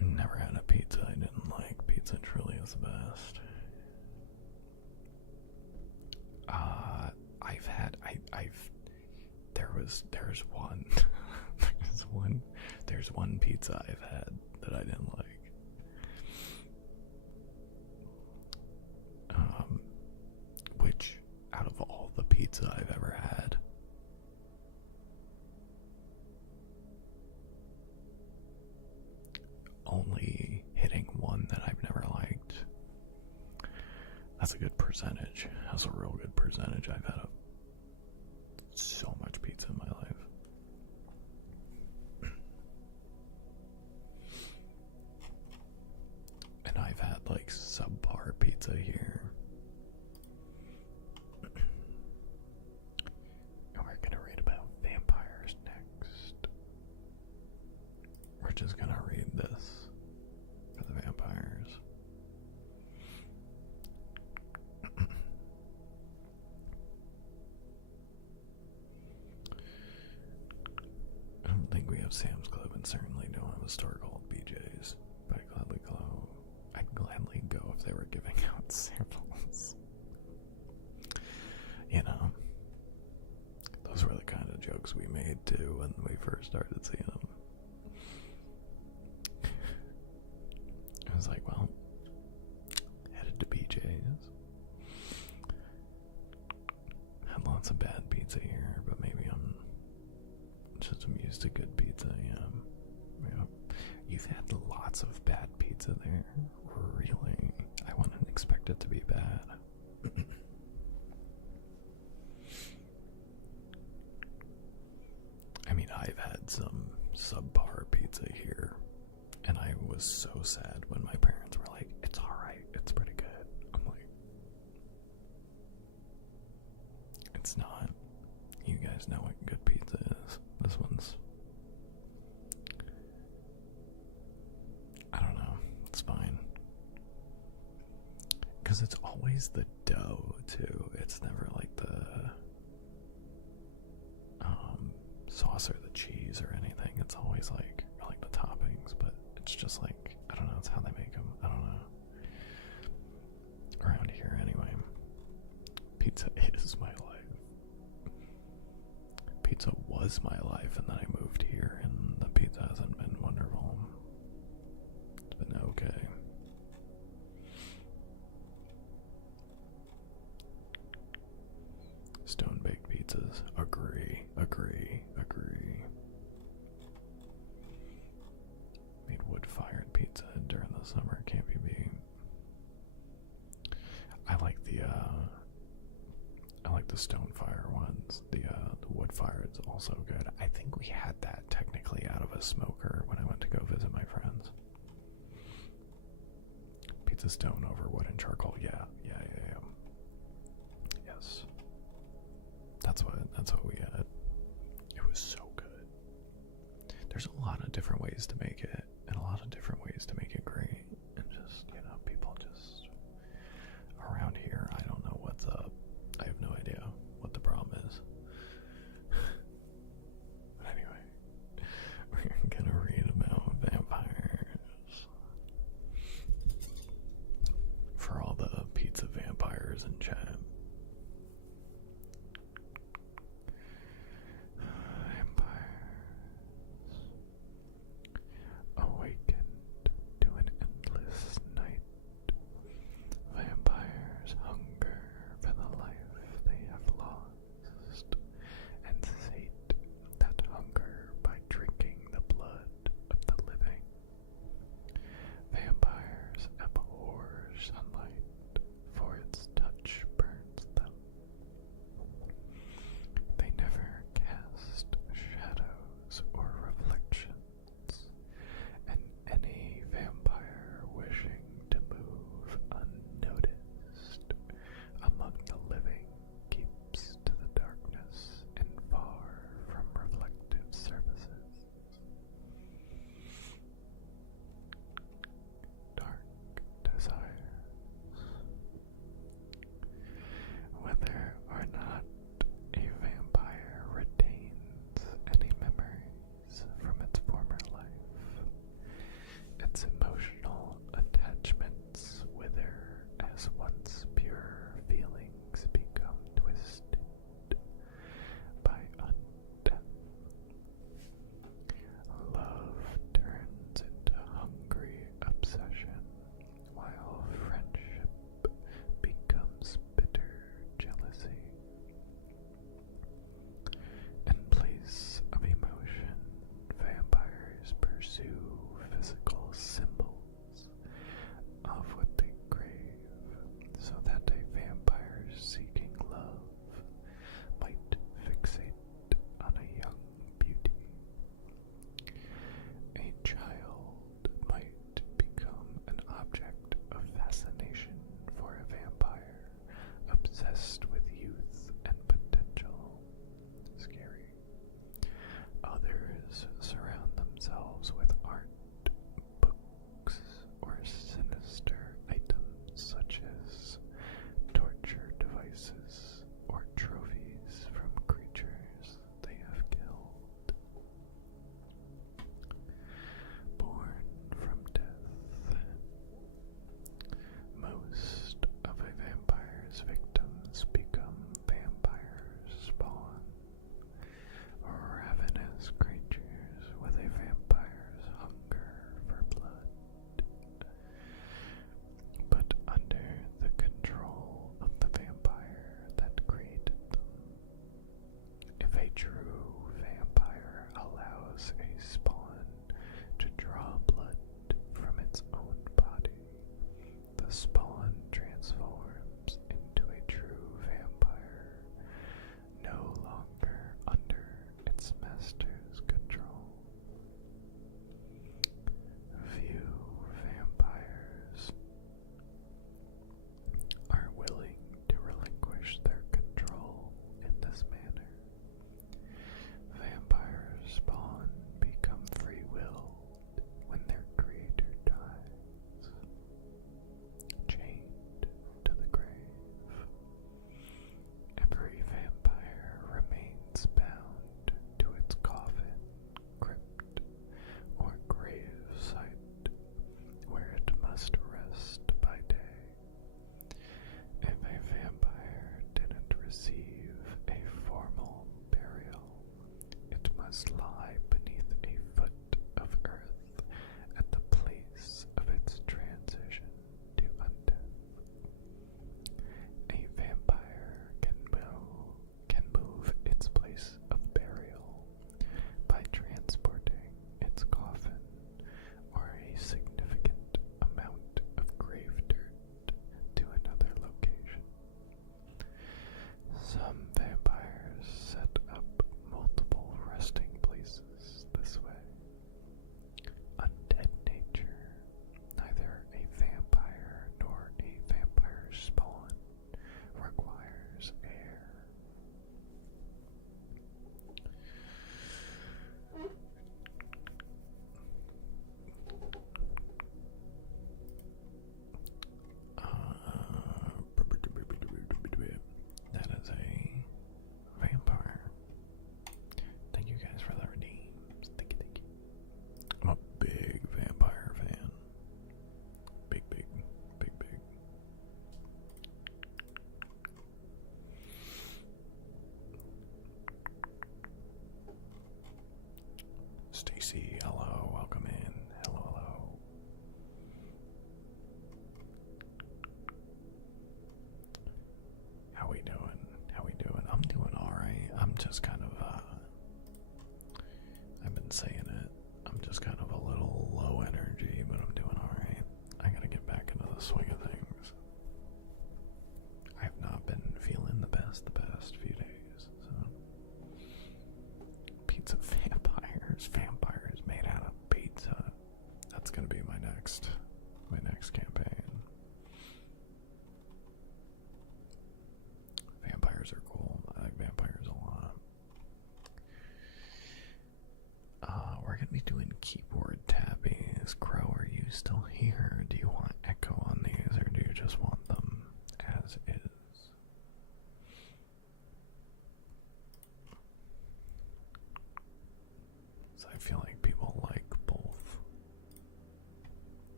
Never had a pizza I didn't like. Pizza truly is the best. There's one pizza I've had that I didn't like. Which, out of all the pizza I've ever had, only hitting one that I've never liked. That's a good percentage. That's a real good percentage. I've had so much pizza in my life. And I've had like subpar pizza here. And we're gonna read about vampires next. We're just gonna read this for the vampires. I don't think we have Sam's Club and certainly don't have a store called BJ's, but I'd gladly go if they were giving out samples. You know, those were the kind of jokes we made too when we first started seeing them. I was like, well, headed to BJ's. Had lots of bad pizza here, but maybe I'm used to good pizza. Yeah. You've had lots of bad pizza there. Really? I wouldn't expect it to be bad. I mean, I've had some subpar pizza here, and I was so sad when my parents were like, it's alright, it's pretty good. I'm like, it's not. You guys know what good pizza is. This one's, I don't know, it's fine. Because it's always the dough, too. It's never like the sauce or the cheese or anything. It's always like the toppings, but it's just like, I don't know, it's how they make them. I don't know. Around here, anyway. Pizza is my life. Pizza was my life, and then I moved here, and the pizza hasn't been wonderful. It's been okay. Stone baked pizzas. Agree. Made wood fired pizza during the summer. Can't be beat. I like the stone fire ones. The wood fired is also good. I think we had that technically out of a smoker when I went to go visit my friends. Pizza stone over wood and charcoal. Yeah. Yes. That's what we had. It was so good. There's a lot of different ways to make it, and a lot of different ways to make it great. And just, people just Stacy, hello, welcome in. Hello, hello. How we doing? How we doing? I'm doing alright. I'm just kind of, I've been saying it. I'm just kind of a little low energy, but I'm doing alright. I gotta get back into the swing of things. I've not been feeling the past few days, so. Pizza vampires. Vampires made out of pizza. That's gonna be my next campaign. Vampires are cool. I like vampires a lot. We're gonna be doing keyboard tapping. Crow, are you still here? Do you want echo on these, or do you just want them as is? So I feel like people like both.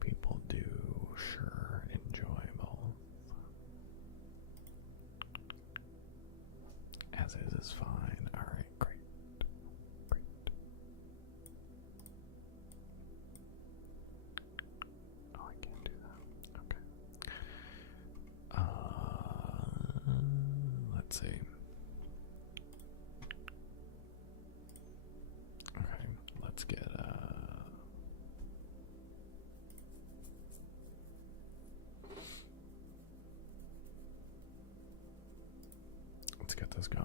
People do sure enjoy both. As is fine. Alright, great. Great. Oh, I can't do that. Okay. Let's see. Okay, let's get let's get this going.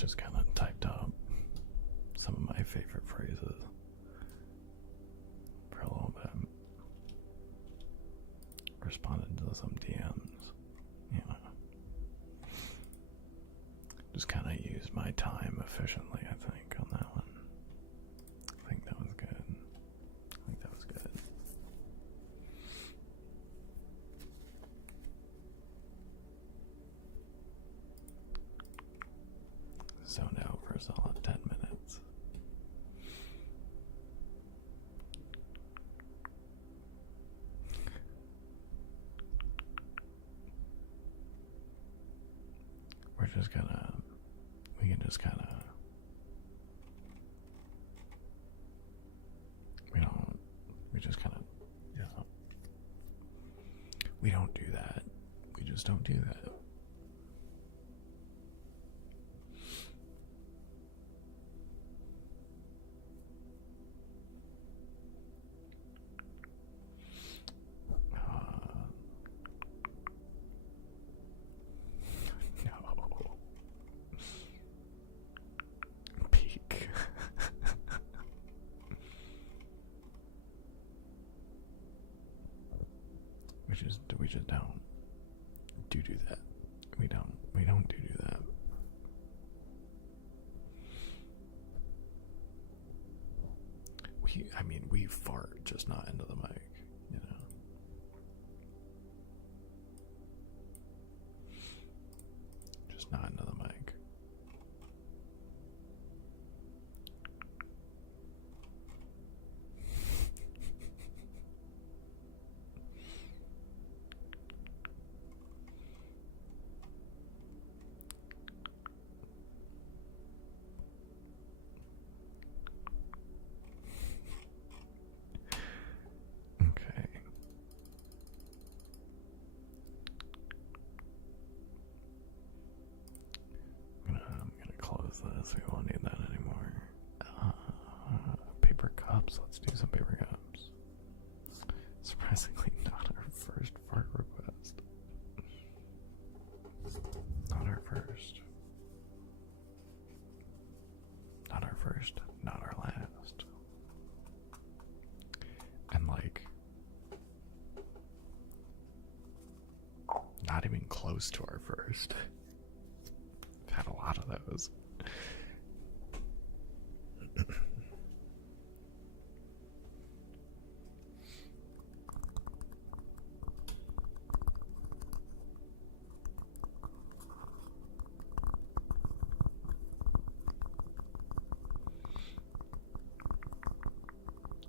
just kind of typed up some of my favorite phrases for a little bit. Responded to some DMs, you know. Just kind of used my time efficiently, I think, on that one. I think that was good. I think that was good. Zoned out for a solid 10 minutes. We're just gonna, we can just kind of, we just kind of, you know, we don't do that. We just don't do that. No. Peak. we just don't do that. We don't do that. We fart, just not into the mic, you know. Just not into the mic. Okay. I'm gonna close this. We won't need that anymore. Paper cups. Let's do some paper cups. Surprisingly, not our first fart request. Not our first. Not our first. Not our last. And like, not even close to our first. I've had a lot of those.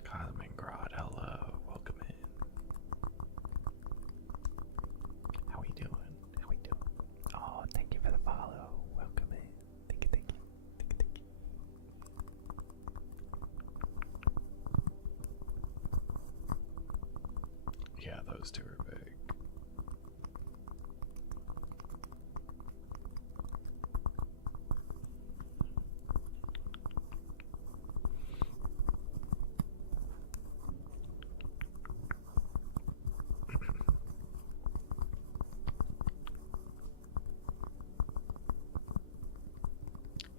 Cosmingrod, hello, welcome in. How we doing? How we doing? Oh, thank you for the follow. Welcome in. Thank you, thank you. Thank you, thank you. Yeah, those two are big.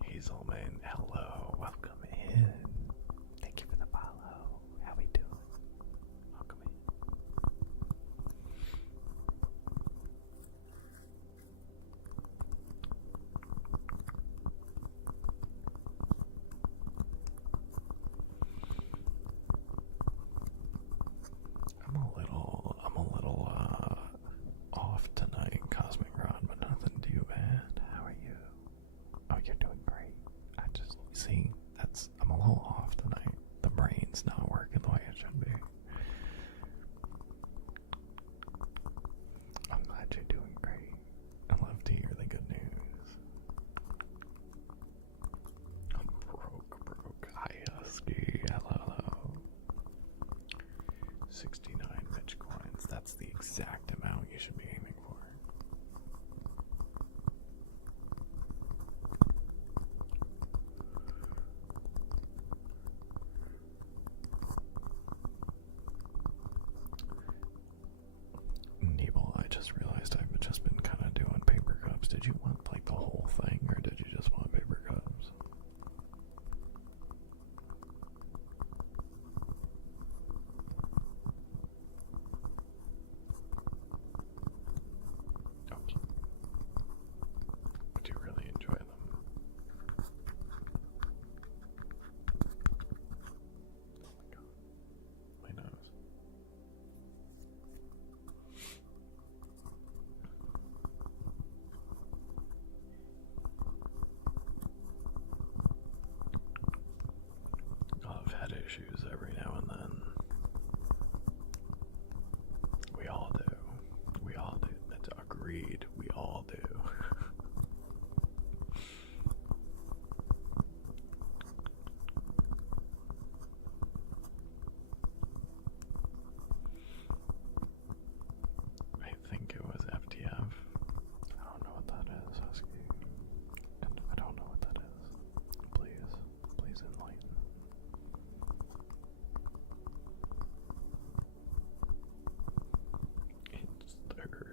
Hazelman, hello, welcome in. Thank you for the follow. How we doing? Welcome in. I'm a little off tonight, Cosmic Rod, but nothing too bad. How are you? Oh, you're doing great. I just see I'm a little off tonight. The brain's not working the way it should be. I'm glad you're doing great. I love to hear the good news. I'm broke. Hi, Husky. Hello. 69 Mitch coins. That's the exact amount you should be aiming for. Nebel, I just realized I've just been kind of doing paper cups. Did you want like the whole thing, or did you just want paper cups?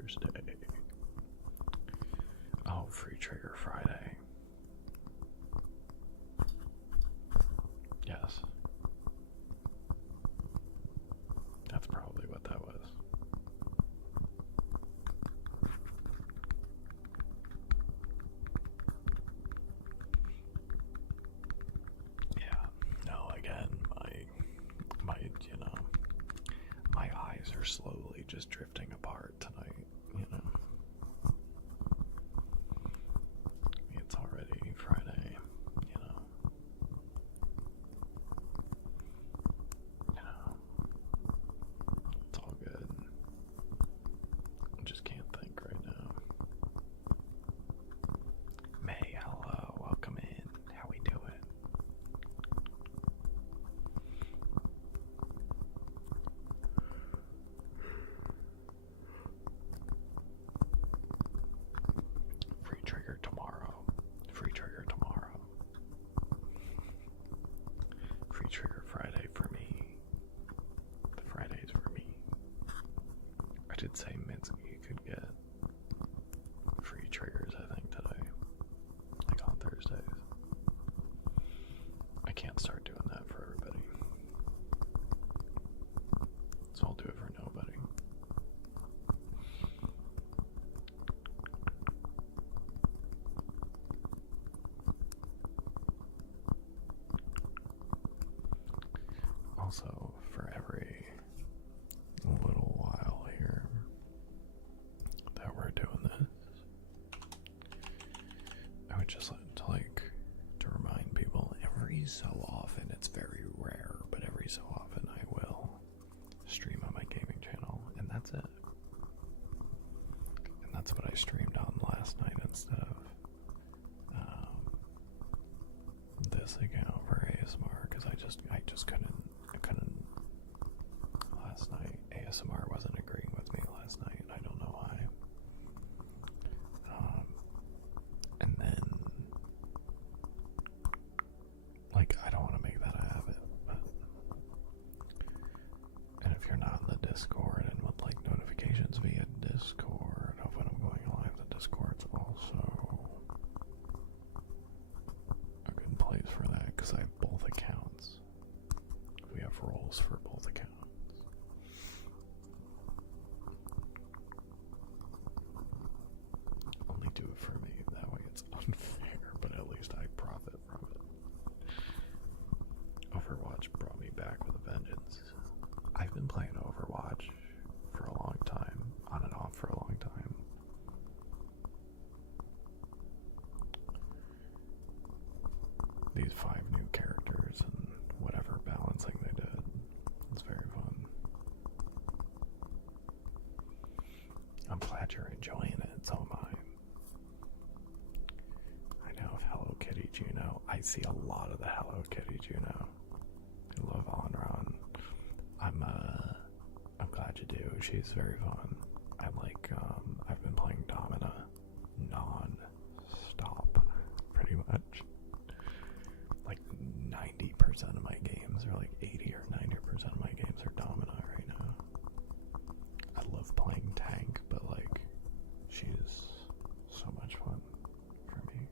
Thursday. Oh, Free Trigger Friday. Yes. That's probably what that was. Yeah. No, again, my my eyes are slowly just drifting apart tonight, It's already Friday, It's all good. I just can't think right now. May, hello, welcome in. How we doing? Free trigger tomorrow. Free trigger tomorrow. Free trigger Friday for me. The Fridays for me. I did say Minsky could get free triggers, I think, today. Like on Thursdays. I can't start doing that for everybody. So I'll do it for nobody. Also, for every little while here that we're doing this, I would just like to remind people every so often, it's very rare, but every so often I will stream on my gaming channel, and that's it. And that's what I streamed on last night instead of this account for ASMR, because I just couldn't last night. ASMR wasn't agreeing with me last night. I don't know why. And then, like, I don't want to make that a habit, but, and if you're not in the Discord and would like notifications via Discord of when I'm going live, the Discord's also a good place for that, because I have both accounts. We have roles for both accounts. Only do it for me, that way it's unfair, but at least I profit from it. Overwatch brought me back with a vengeance. I've been playing Overwatch for a long time, on and off for a long time. These 5 new characters and whatever balancing they did, it's very fun. I'm glad you're enjoying it, so am I. I know of Hello Kitty Juno. I see a lot of the Hello Kitty Juno. I love Onron. I'm glad you do. She's very fun. I've been playing Domina non-stop, pretty much. Like 90% of my games, or like 80 or 90% of my games are Domina right now. I love playing tank, but like, she's so much fun for me.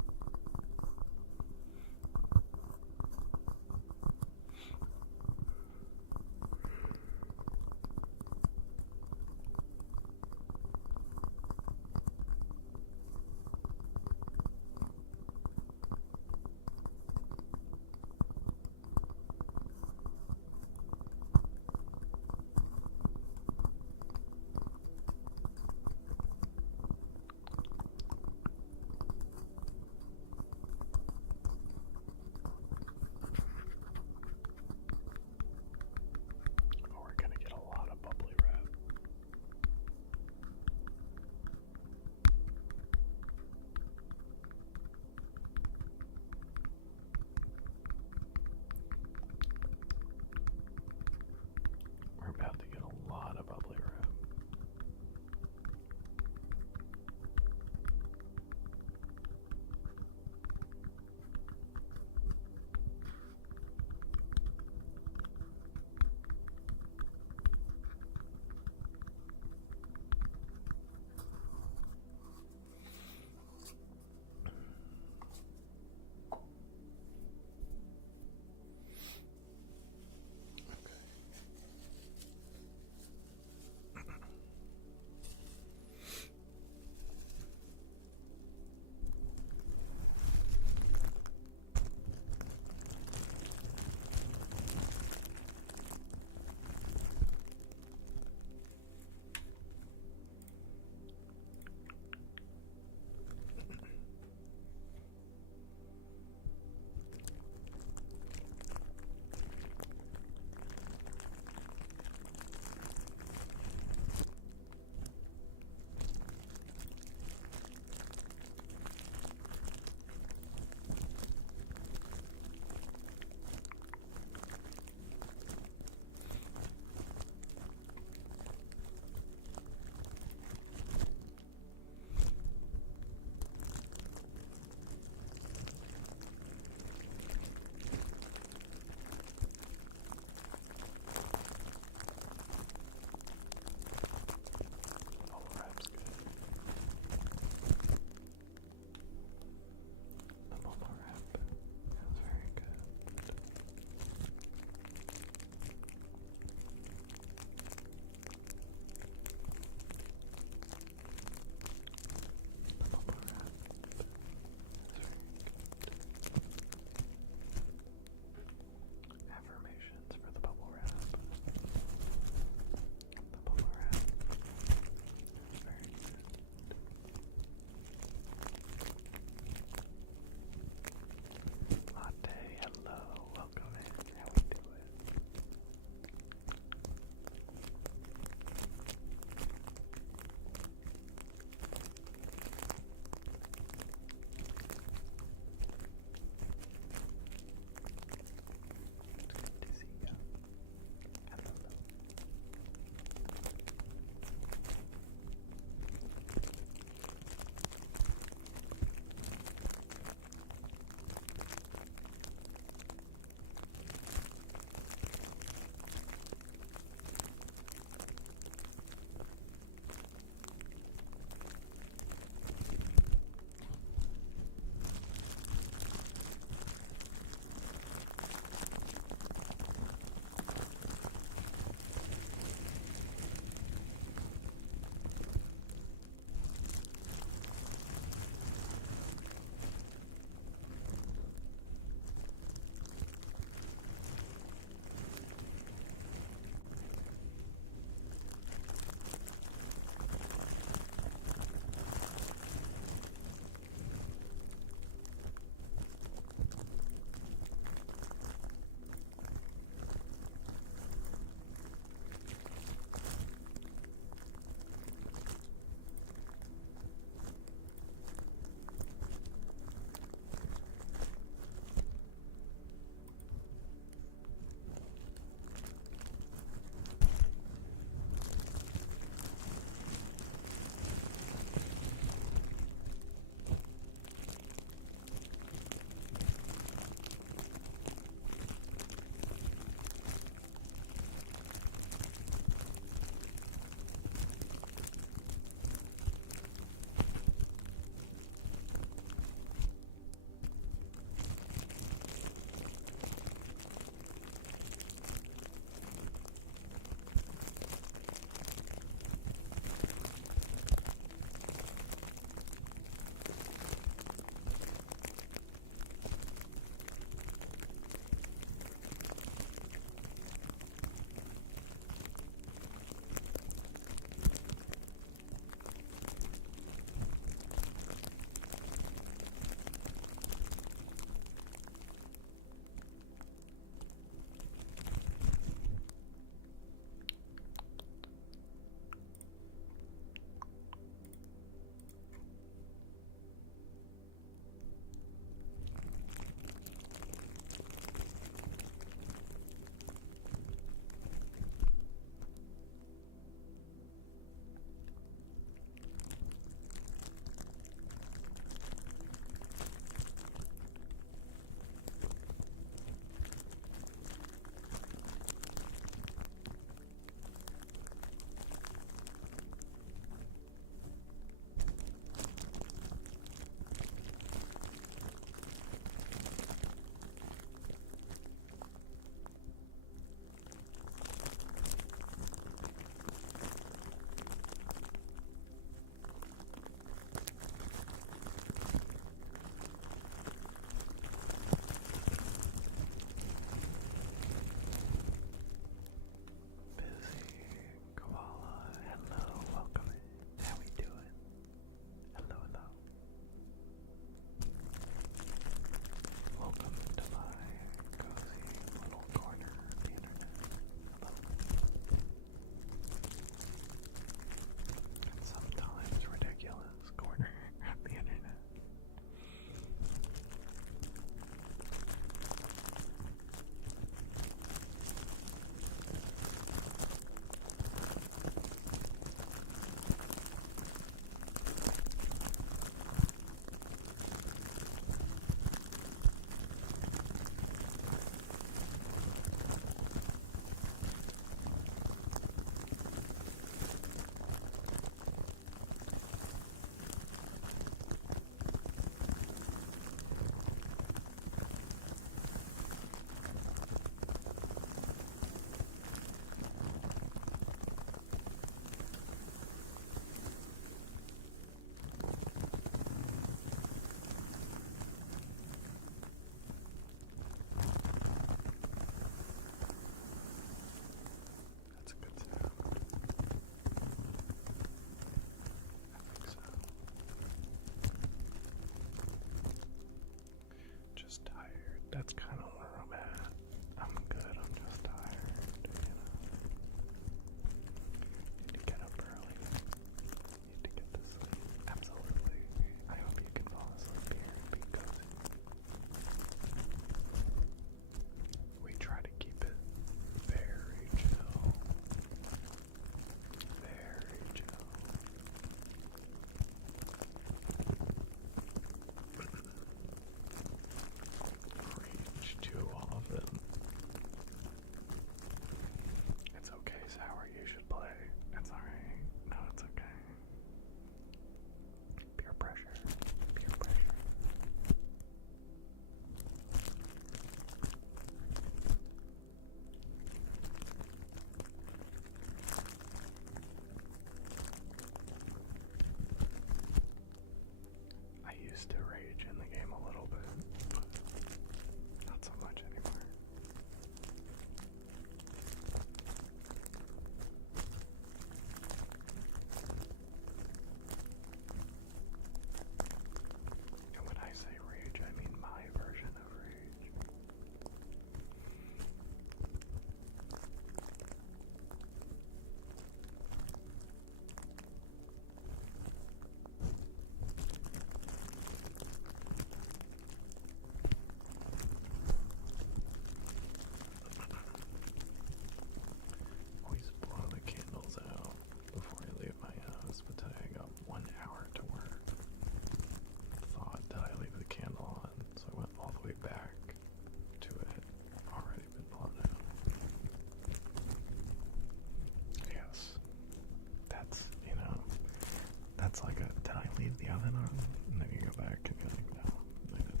nothing on? And then you go back and you're like, no, I didn't.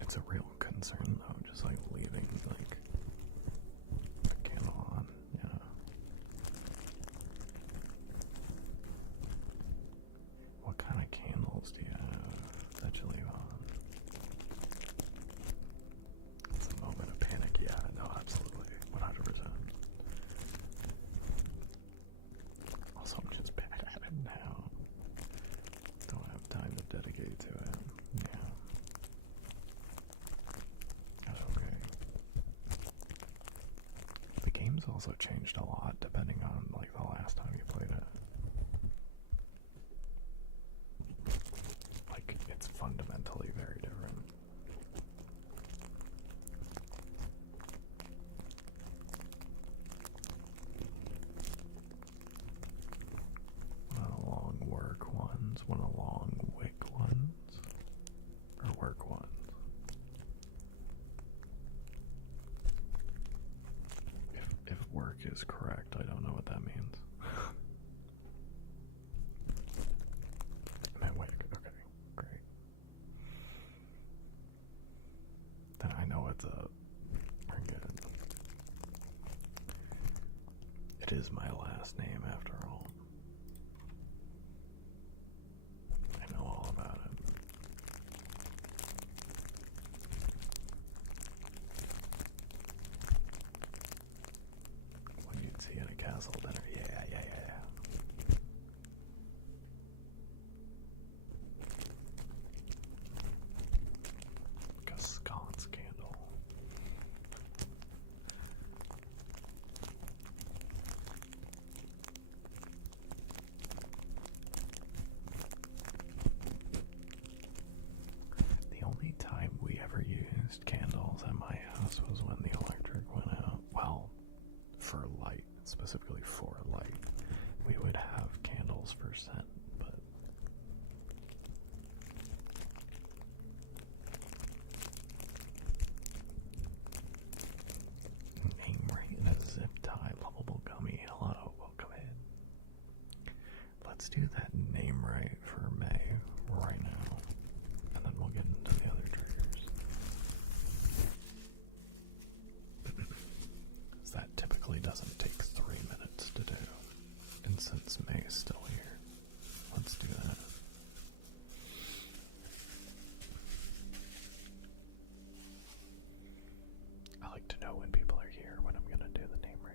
It's a real concern though, just like leaving like a candle on, you know. What kind of candles do you have that you leave on? It's a moment of panic, yeah, no, absolutely, 100%. Also, I'm just bad at it now. Don't have time to dedicate to it. Yeah. That's okay. The game's also changed a lot depending on like the last time you played it. Like, it's fundamentally very different. One of the long work ones, one of the long wick ones, or work ones. If work is correct, I don't know what that means. I meant wick, okay, great. Then I know what's up. We're good. It is my last name after all. I know all about it. What you'd see at a castle dinner, yeah. Like a sconce candle. The only time we ever used candles at my house was when the electric went out. Well, for light, specifically for light. We would have candles for scent, but name right in a zip tie, lovable gummy. Hello, welcome in. Let's do that name right for May right now, and then we'll get into the other triggers. That typically doesn't take 3 minutes to do. And since May's still here, let's do that. I like to know when people are here when I'm gonna do the name right.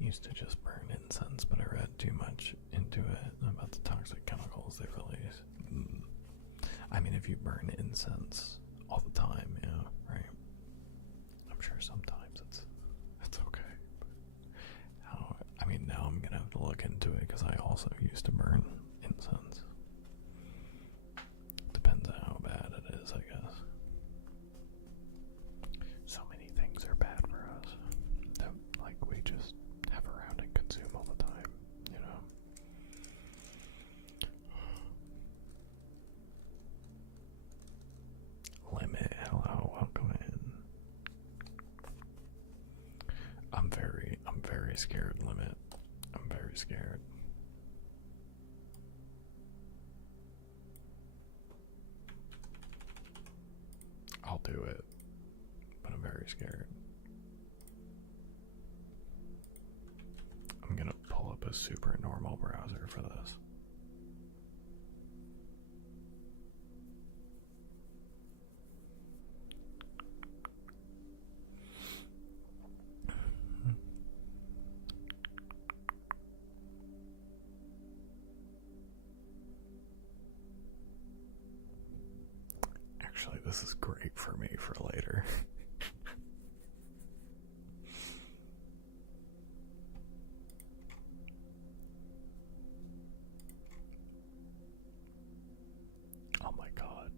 Used to just burn incense, but I read too much into it about the toxic chemicals they release. I mean, if you burn incense all the time, yeah, right? I'm sure sometimes it's okay. But I mean, now I'm gonna have to look into it because I also used to burn incense. Depends on how bad it is, I guess. So many things are bad for us that, like, we just have around and consume all the time, you know? Limit, hello, welcome in. I'm very scared, Limit. I'm very scared. I'll do it, but I'm very scared. a super normal browser for this. Actually, this is great for me for later. Oh my god.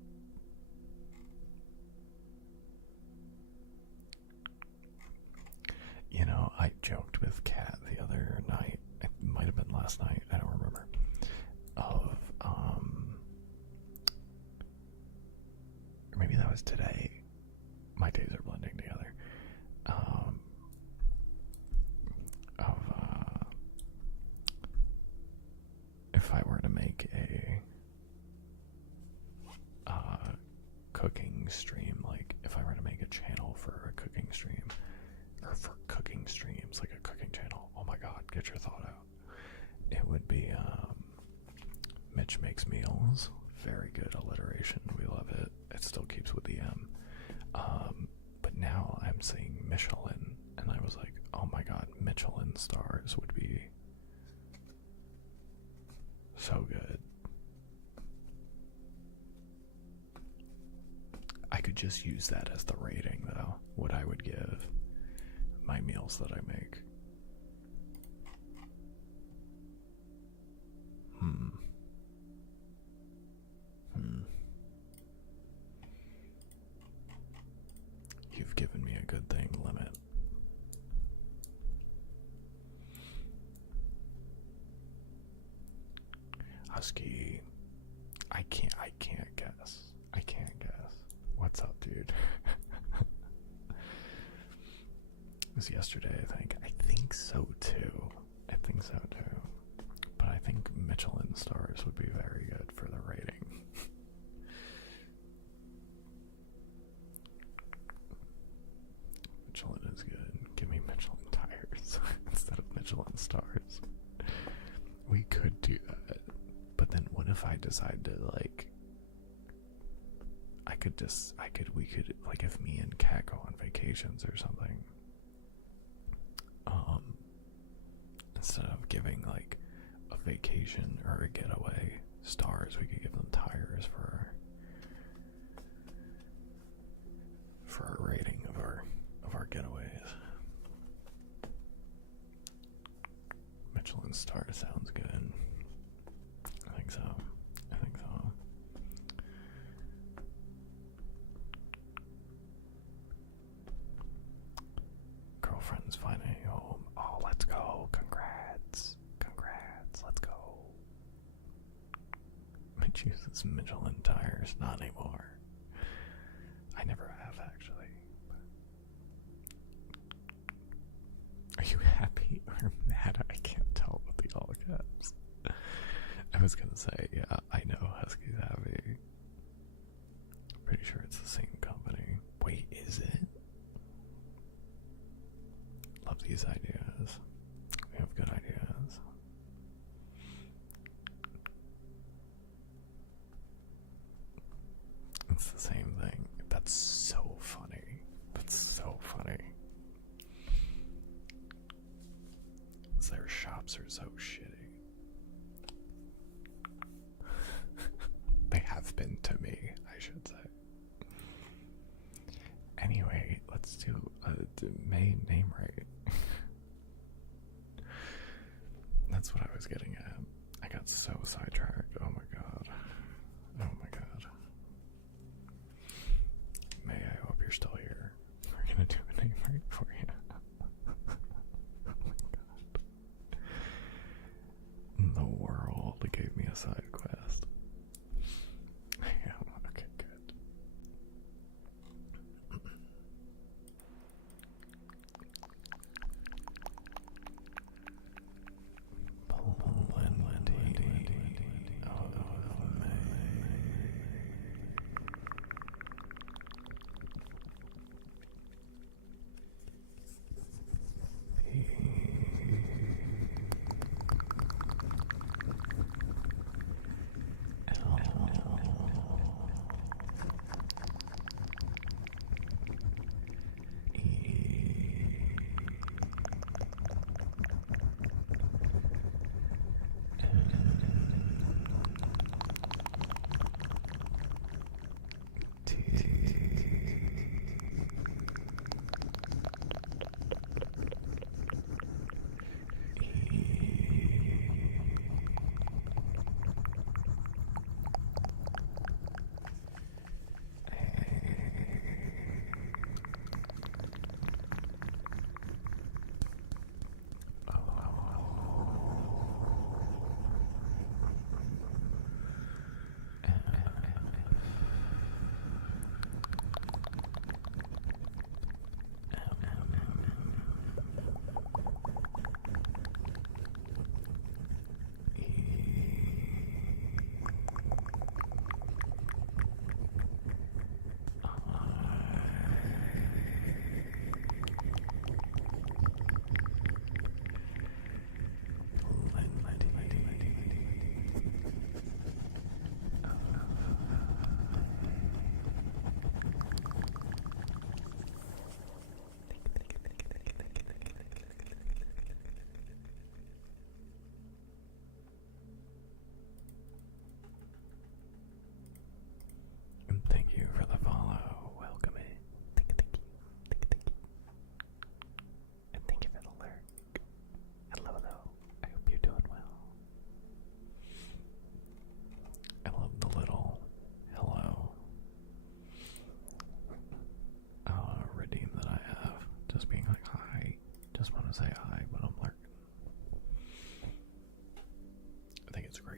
You know, I joked with Kat the other night, it might have been last night, I don't remember, of, or maybe that was today. My days are blending together. If I were to make a cooking stream, like if I were to make a channel for a cooking stream, or for cooking streams, like a cooking channel, oh my god, get your thought out. It would be Mitch Makes Meals. Very good alliteration. We love it. It still keeps with the M. But now I'm saying Michelin, and I was like, oh my god, Michelin stars would be so good. I could just use that as the rating, though, what I would give my meals that I make. You've given me a good thing limit. Husky, I can't guess. I can't guess. What's up, dude? It was yesterday, I think. I think so too. I think so too. But I think Michelin stars would be very good for the rating. Michelin is good. Give me Michelin tires instead of Michelin stars. We could do that. But then what if I decide to, like, we could, like, if me and Kat go on vacations or something, instead of giving, like, a vacation or a getaway stars, we could give them tires for a rating of our getaways. Michelin star sounds good. I think so. Girlfriend's finding a home. Oh, let's go. Congrats. Let's go. Mitch uses Michelin tires. Not anymore. I never have, actually. Are you happy or mad? I can't tell with the all caps. I was gonna say, yeah, I know Husky's happy. Pretty sure it's the same company. Wait, is it? Love these ideas. We have good ideas. It's the same thing. That's so funny. Their shops are so shitty. They have been to me, I should say. Anyway, let's do a main name right. That's what I was getting at. I got so sidetracked. Oh my god. May, I hope you're still here. We're gonna do a name right for you. Oh my god. The world gave me a side quest. Yeah, okay, good.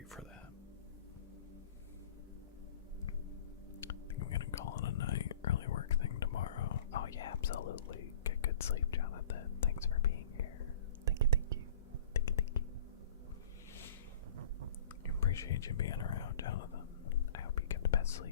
free for that. I think I'm gonna call it a night. Early work thing tomorrow. Oh yeah, absolutely. Get good sleep, Jonathan. Thanks for being here. Thank you, thank you. Thank you, thank you. Appreciate you being around, Jonathan. I hope you get the best sleep.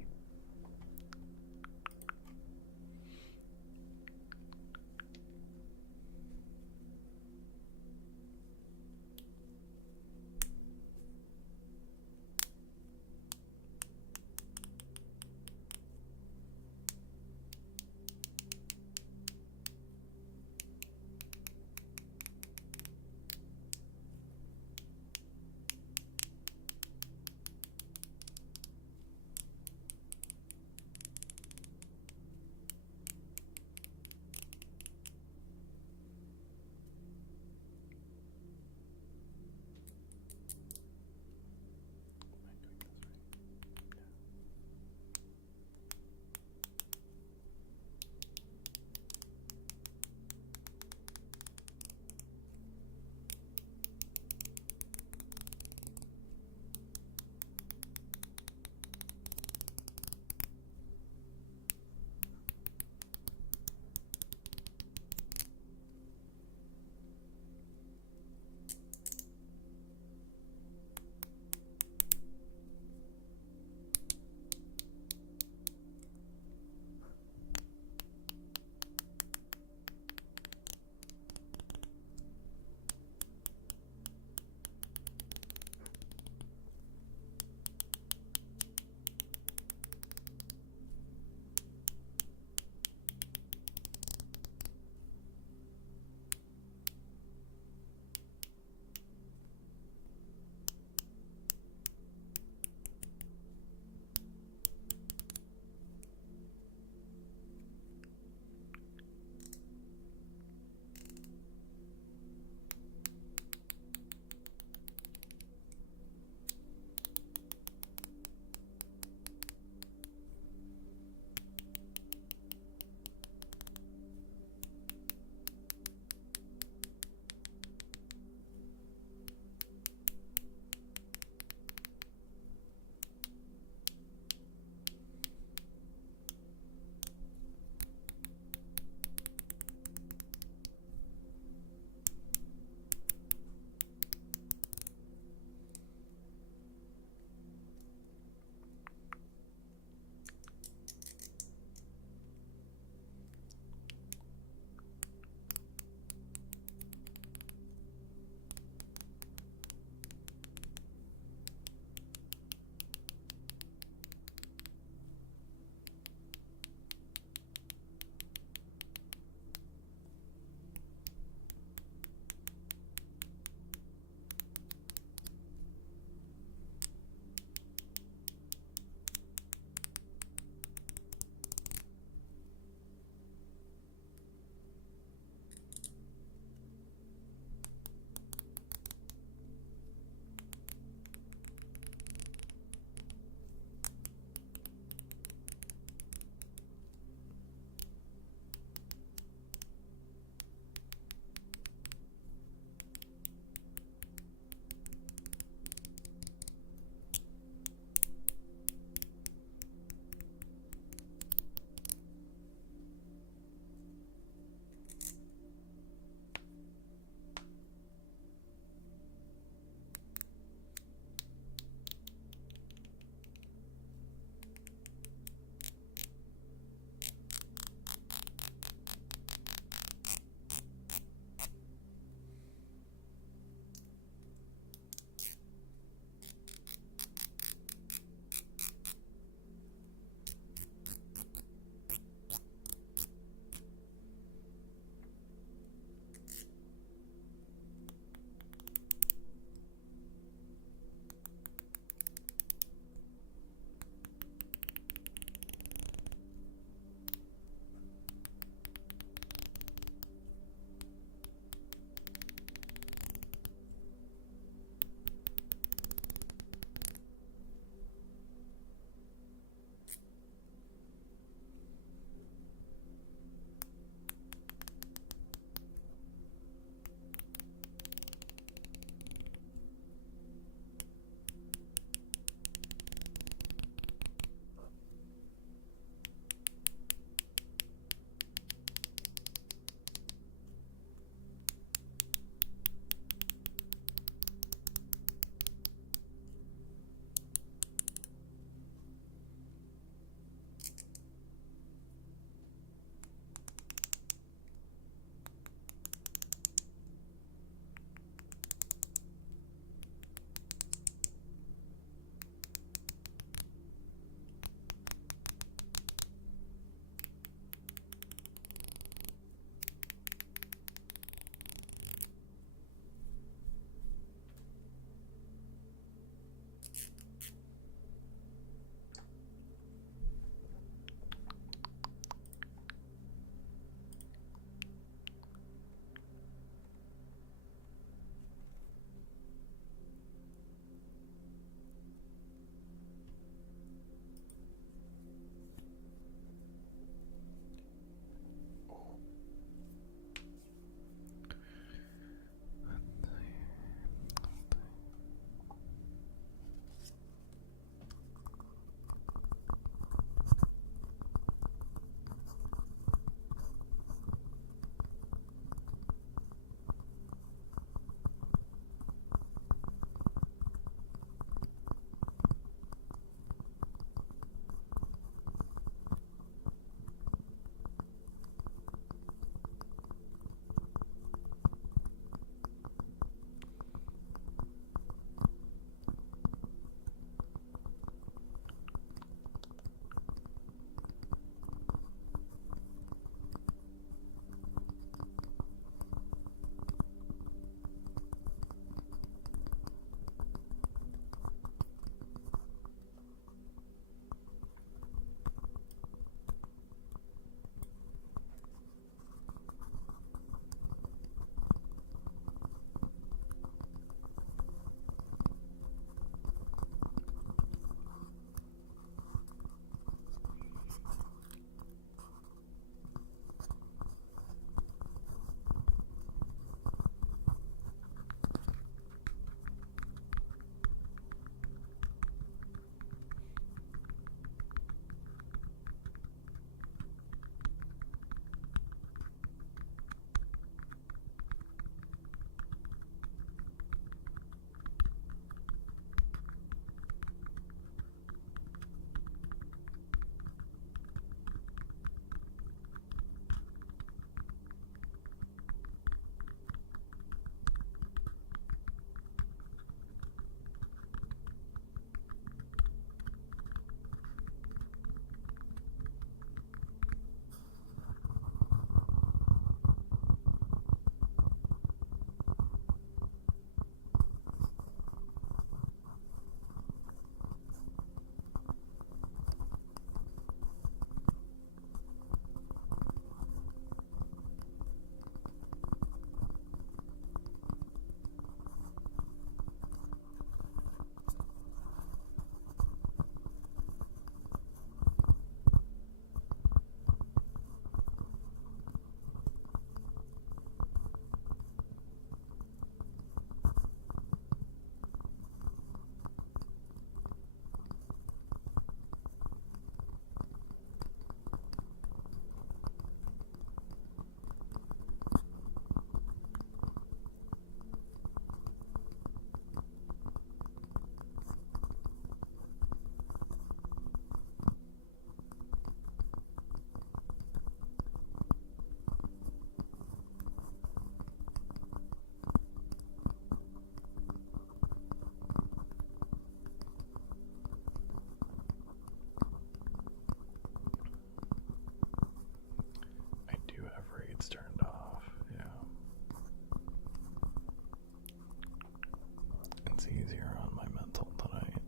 it's easier on my mental tonight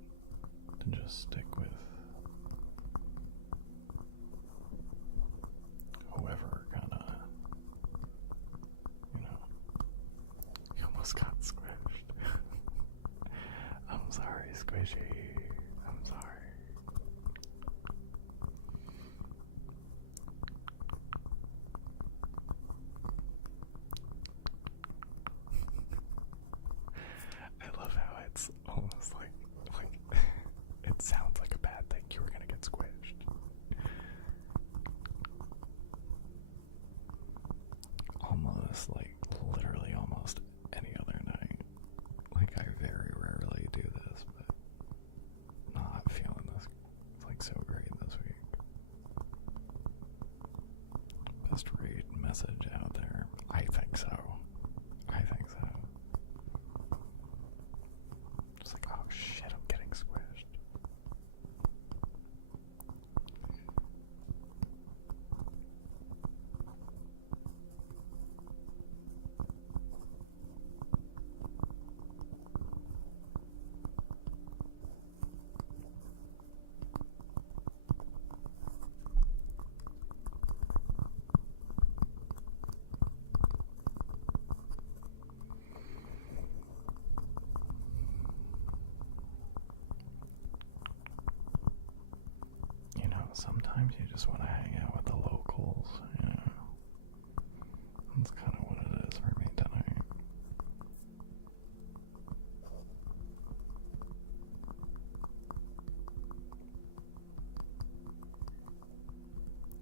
to just stick with whoever kinda, you know. You almost got squished. I'm sorry, Squishy. I'm sorry. I love how it's almost like it sounds like a bad thing. You were gonna get squished. Almost like literally almost any other night. Like I very rarely do this, but not feeling this. It's like so great this week. Best read message out there. I think so. I think so. It's like, oh shit, I'm getting squished. You know, sometimes you just want to hang out with the locals, you know. That's kind of what it is for me tonight.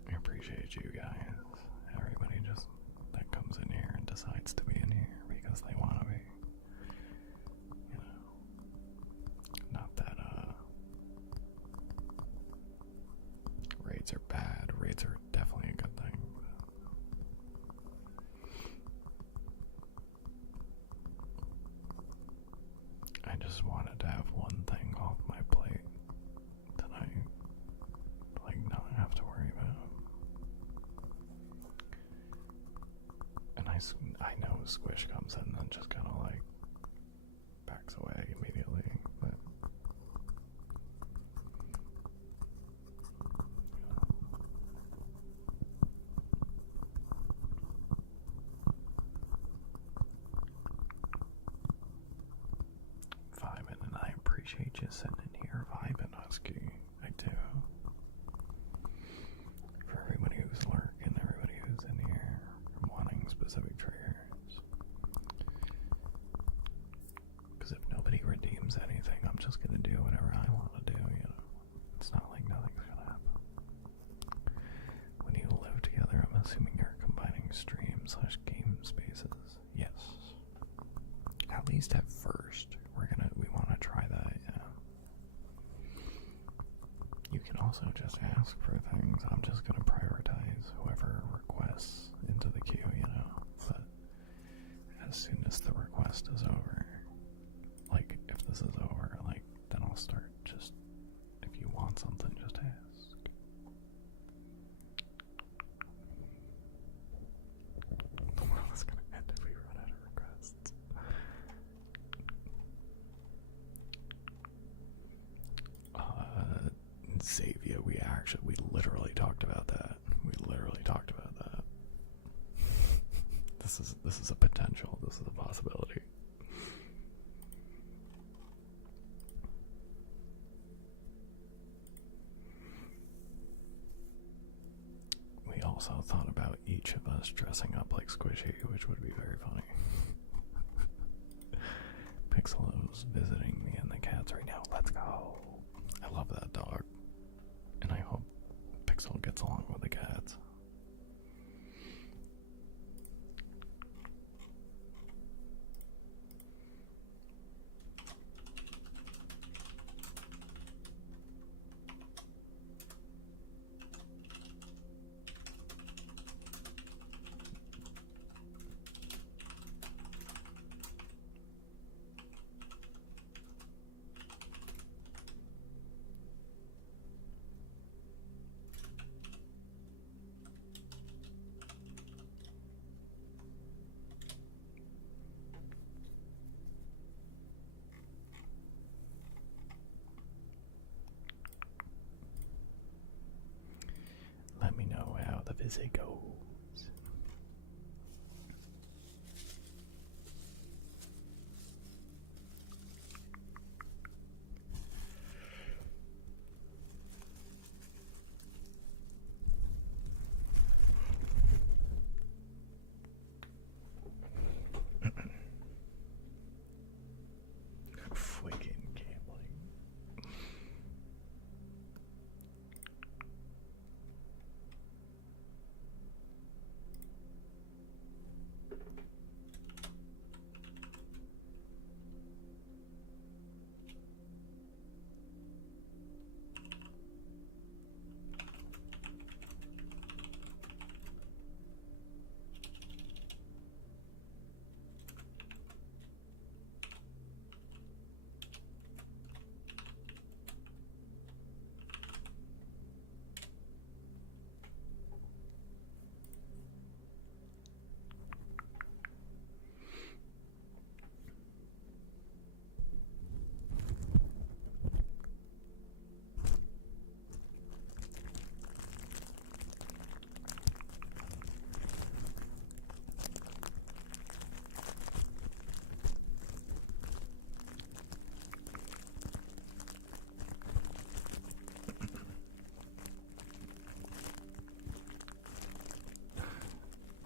I appreciate you guys. Everybody just that comes in here and decides to be in here because they want to be. You know. Not that, raids are bad. Raids are definitely a good thing. I just wanted to have one thing off my plate tonight. Like, not have to worry about. And I know Squish comes in and just kind of like backs away immediately, but vibing, and I appreciate you sitting in here vibing, Husky. I do. For everybody who's lurking, everybody who's in here wanting specific triggers. Because if nobody redeems anything, I'm just gonna do whatever I want to do, you know. It's not like nothing's gonna happen. When you live together, I'm assuming you're combining stream/game spaces. Yes. At least at first. We want to try that, yeah. You can also just ask for things. I'm just gonna prioritize whoever requests into the queue, you know. But as soon as the request is over, like if this is over, like then I'll start just, if you want something, just ask. The world is gonna end if we run out of requests. Xavier, we literally talked about that. We literally talked about that. This is a potential. This is a possibility. We also thought about each of us dressing up like Squishy, which would be very funny. Pixelo's visiting me and the cats right now. Let's go. I love that dog. And I hope Pixel gets along with the cats. as it goes. Freaking gambling.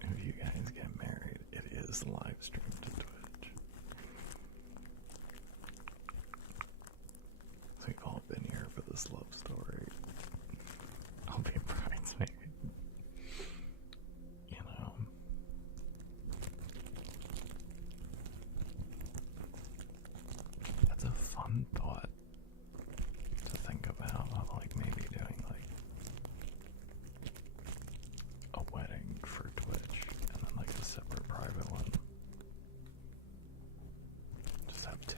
If you guys get married, it is live streamed to Twitch. So we've all been here for this love story. I'll be a bridesmaid. You know. That's a fun thought to think about, like maybe doing like a wedding for Twitch and then like a separate private one. Just have two.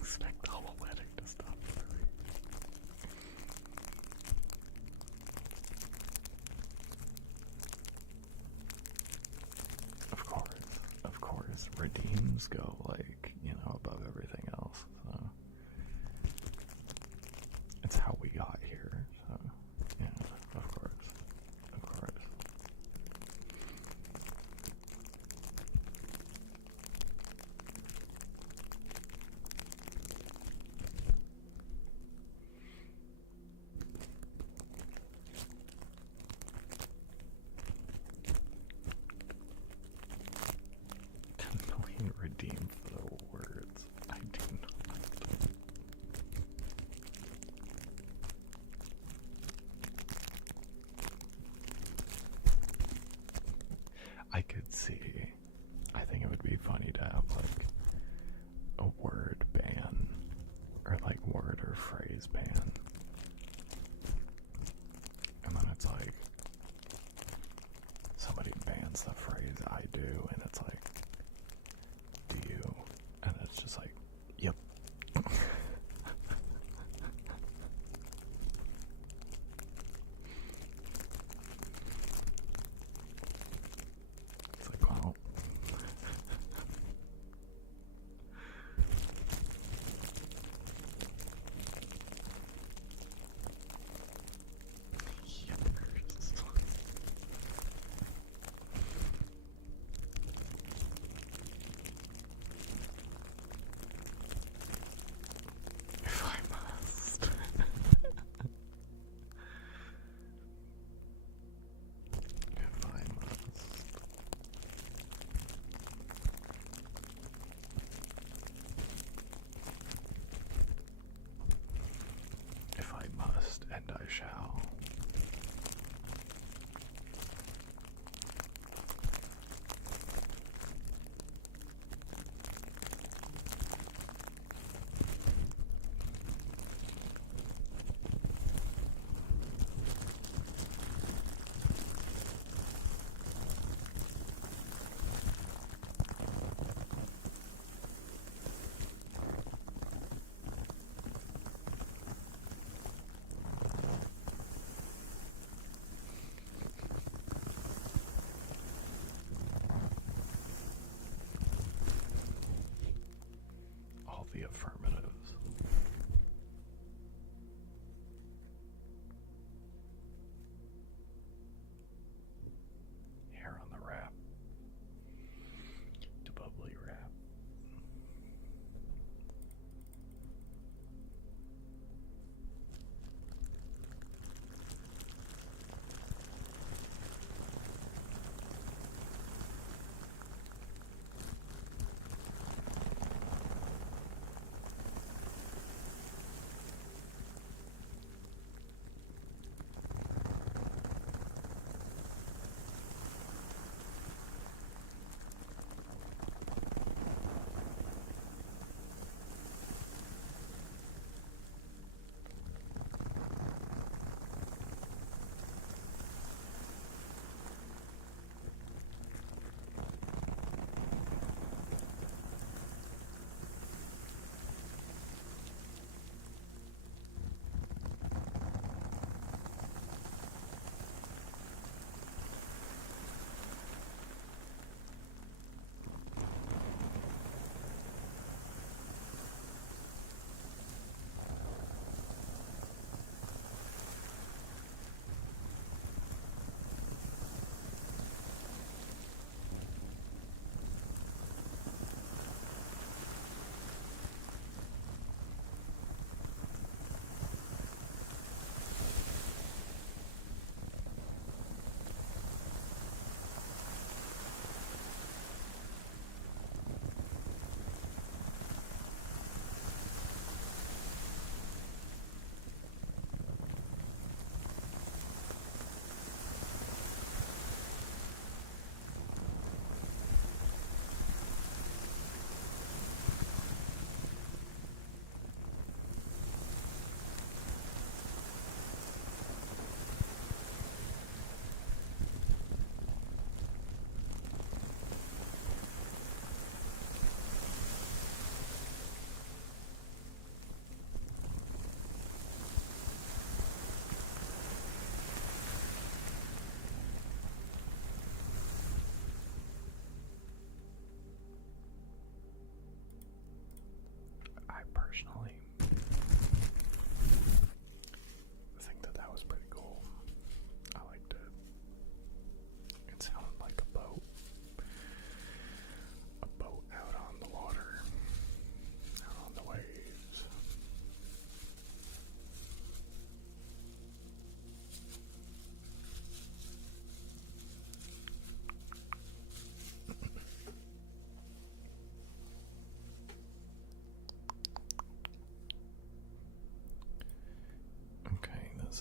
Expect the whole wedding to stop. Of course, redeems go like, you know, above everything else. So it's how we got here. So yeah, of course. Redeem for the words. I do not. I could see. I think it would be funny to have like a word ban or like word or phrase ban. And then it's like somebody bans the phrase I do and it's like, do you? And it's just like, yep. It's like, wow. Yuppers.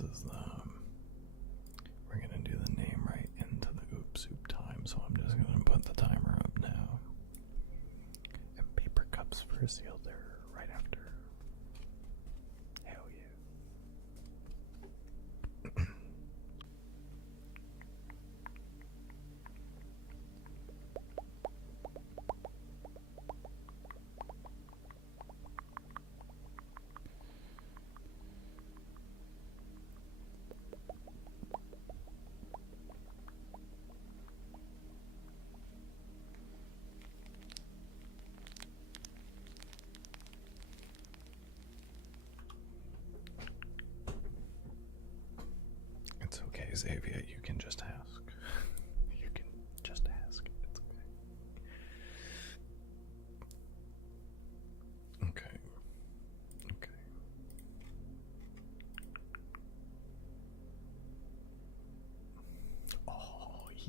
this is we're gonna do the name right into the Oop Soup time, so I'm just gonna put the timer up now. And paper cups for a sealer right after. Hell yeah. It's okay, Xavier, you can just ask. You can just ask. It's okay. Okay. Okay. Oh, yeah.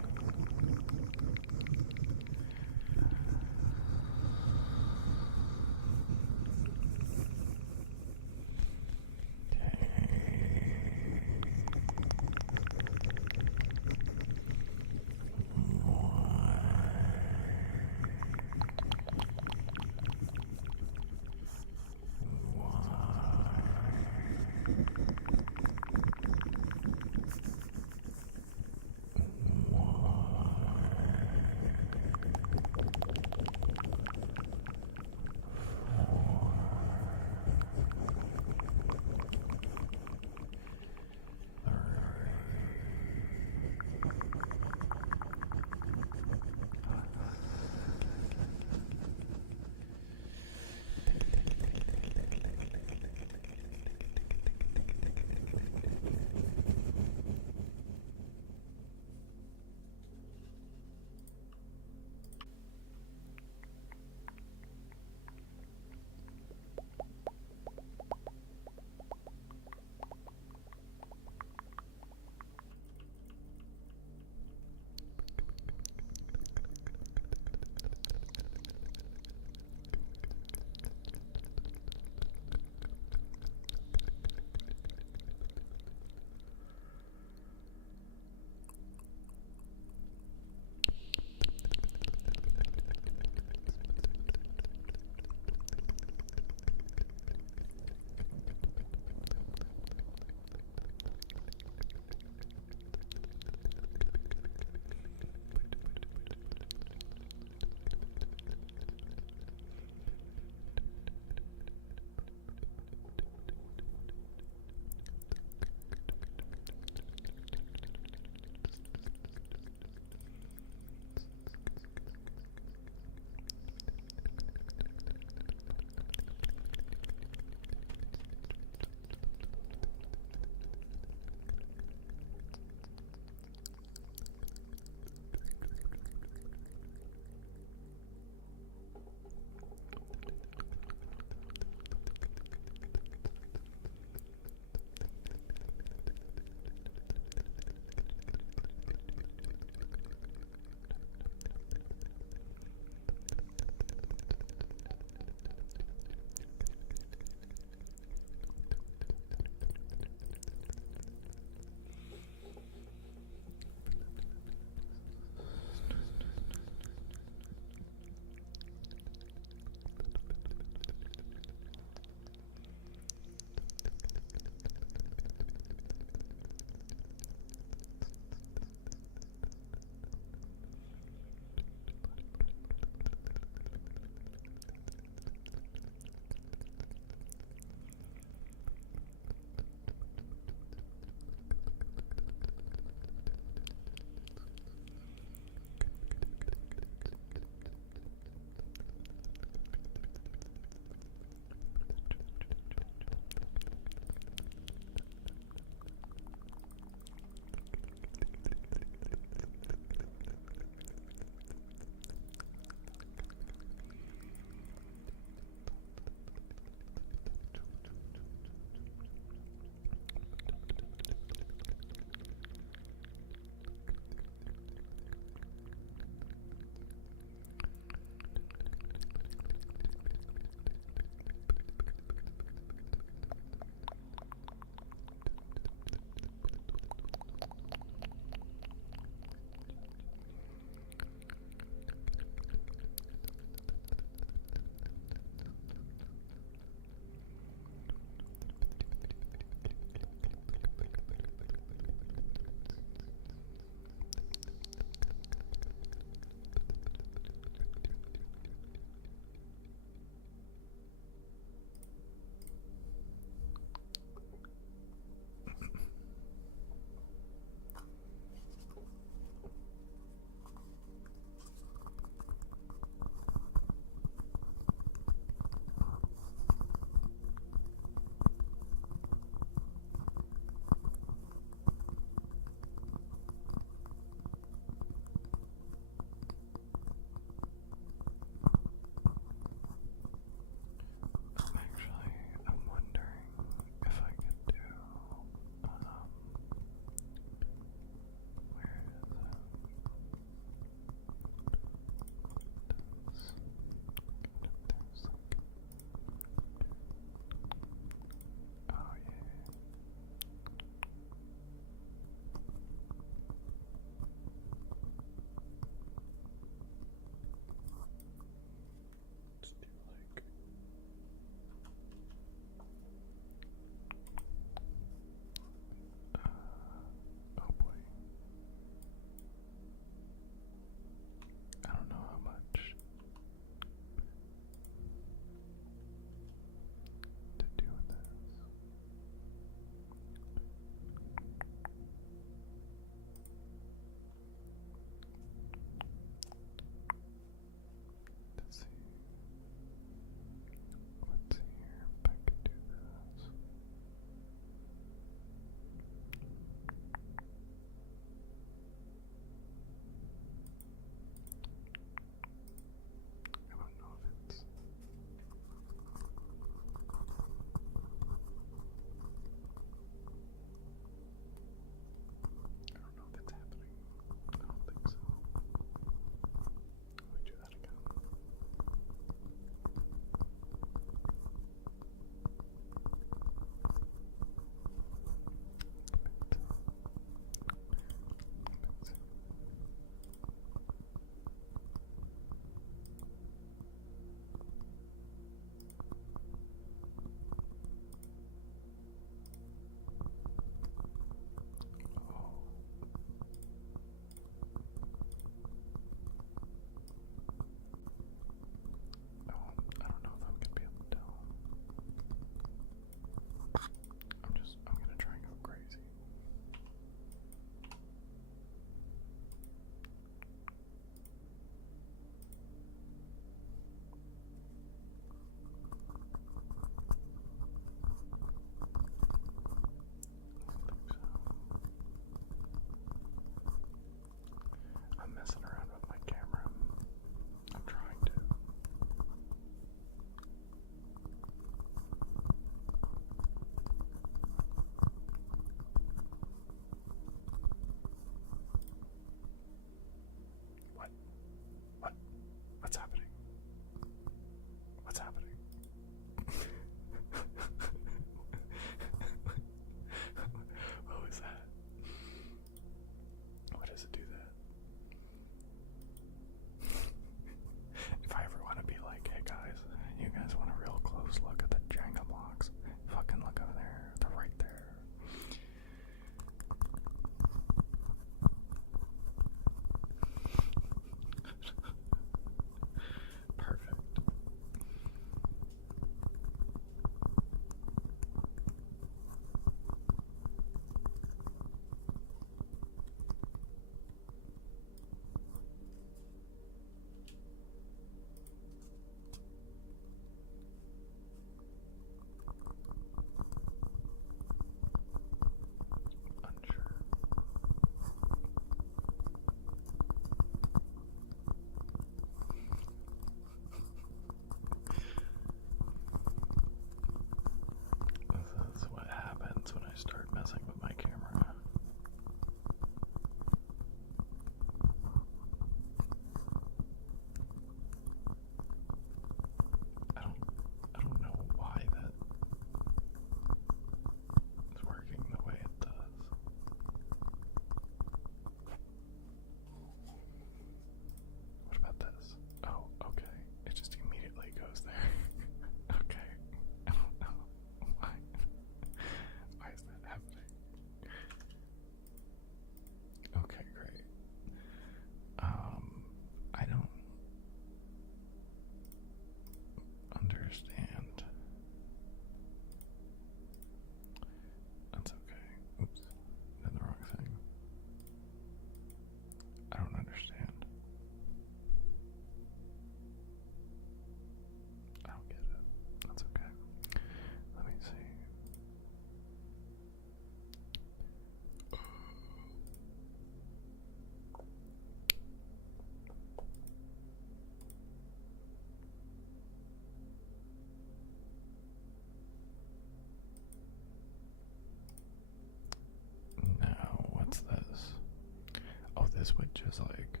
this would just like,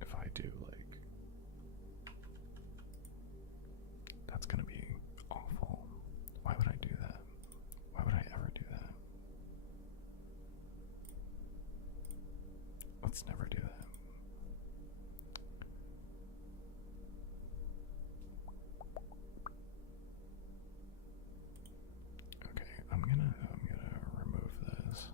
if I do like, that's gonna be awful. Why would I do that? Why would I ever do that? Let's never do that. Okay, I'm gonna remove this.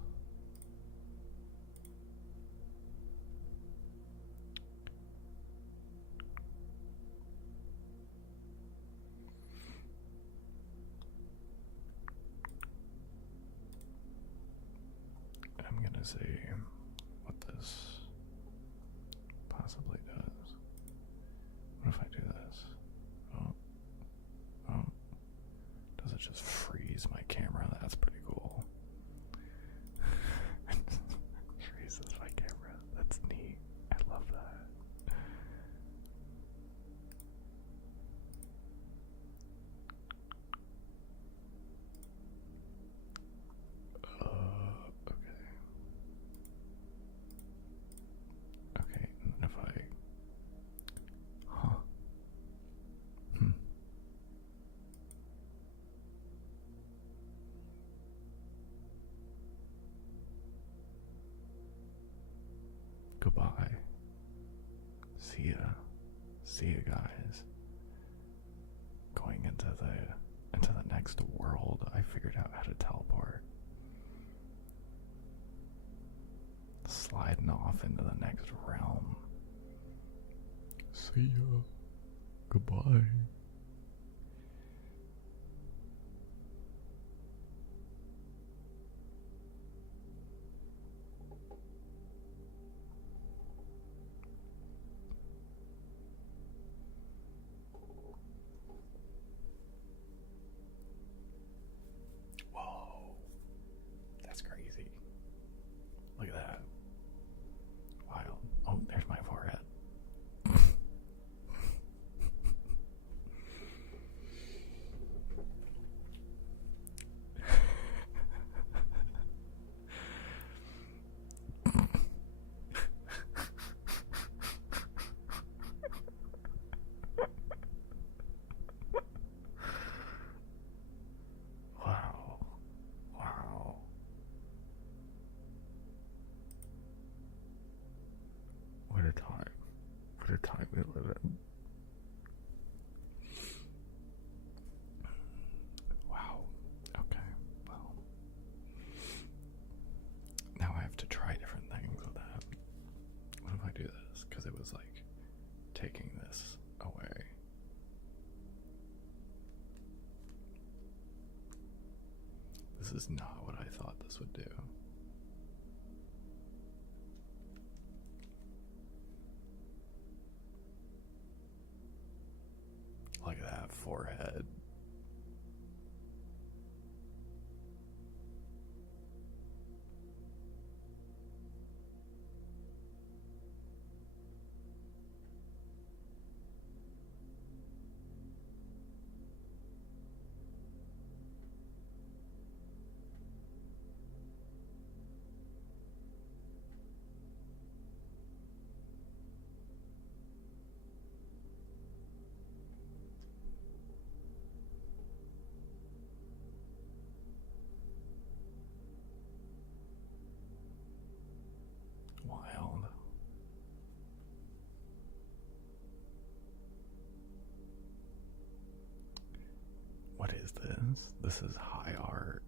I'm gonna see what this possibly does. What if I do this? Oh, oh. Does it just freeze my camera? That's pretty cool. Freezes my camera. That's neat. I love that. Okay. Okay, and if I... Huh. Hmm. Goodbye. See ya. See ya, guys. Going into the next world, I figured out how to teleport. Sliding off into the next realm. See ya. Goodbye. Whoa. That's crazy. Look at that. Wild. Oh, there's my forehead. Wow. Wow. What a time. What a time we live in. Wow. Okay. Well. Now I have to try different things with that. What if I do this? Because it was like taking this away. This is not what I thought this would do. Look at that forehead. Wild. What is this? This is high art.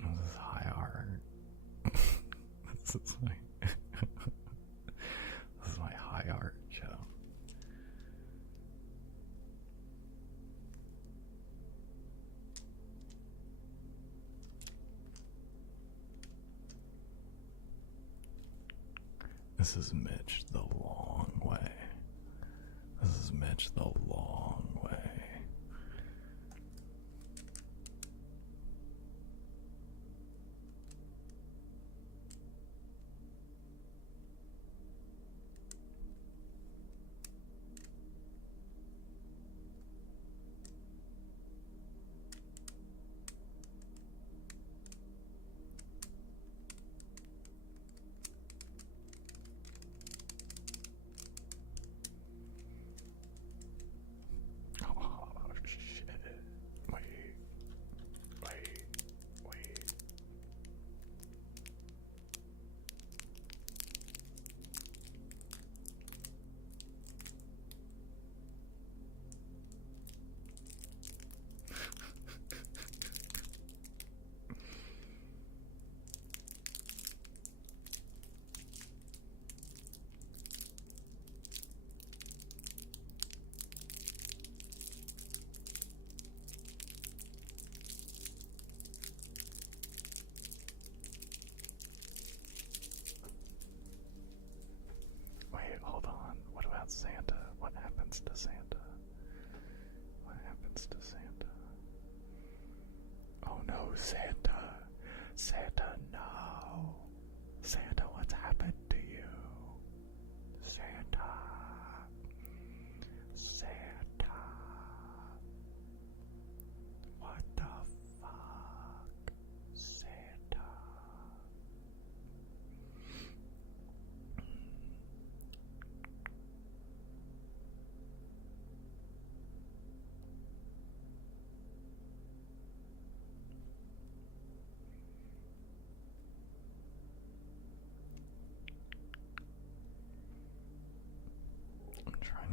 This is high art. This is my this is my high art show. This is Mitch the long way. This is Mitch the long way.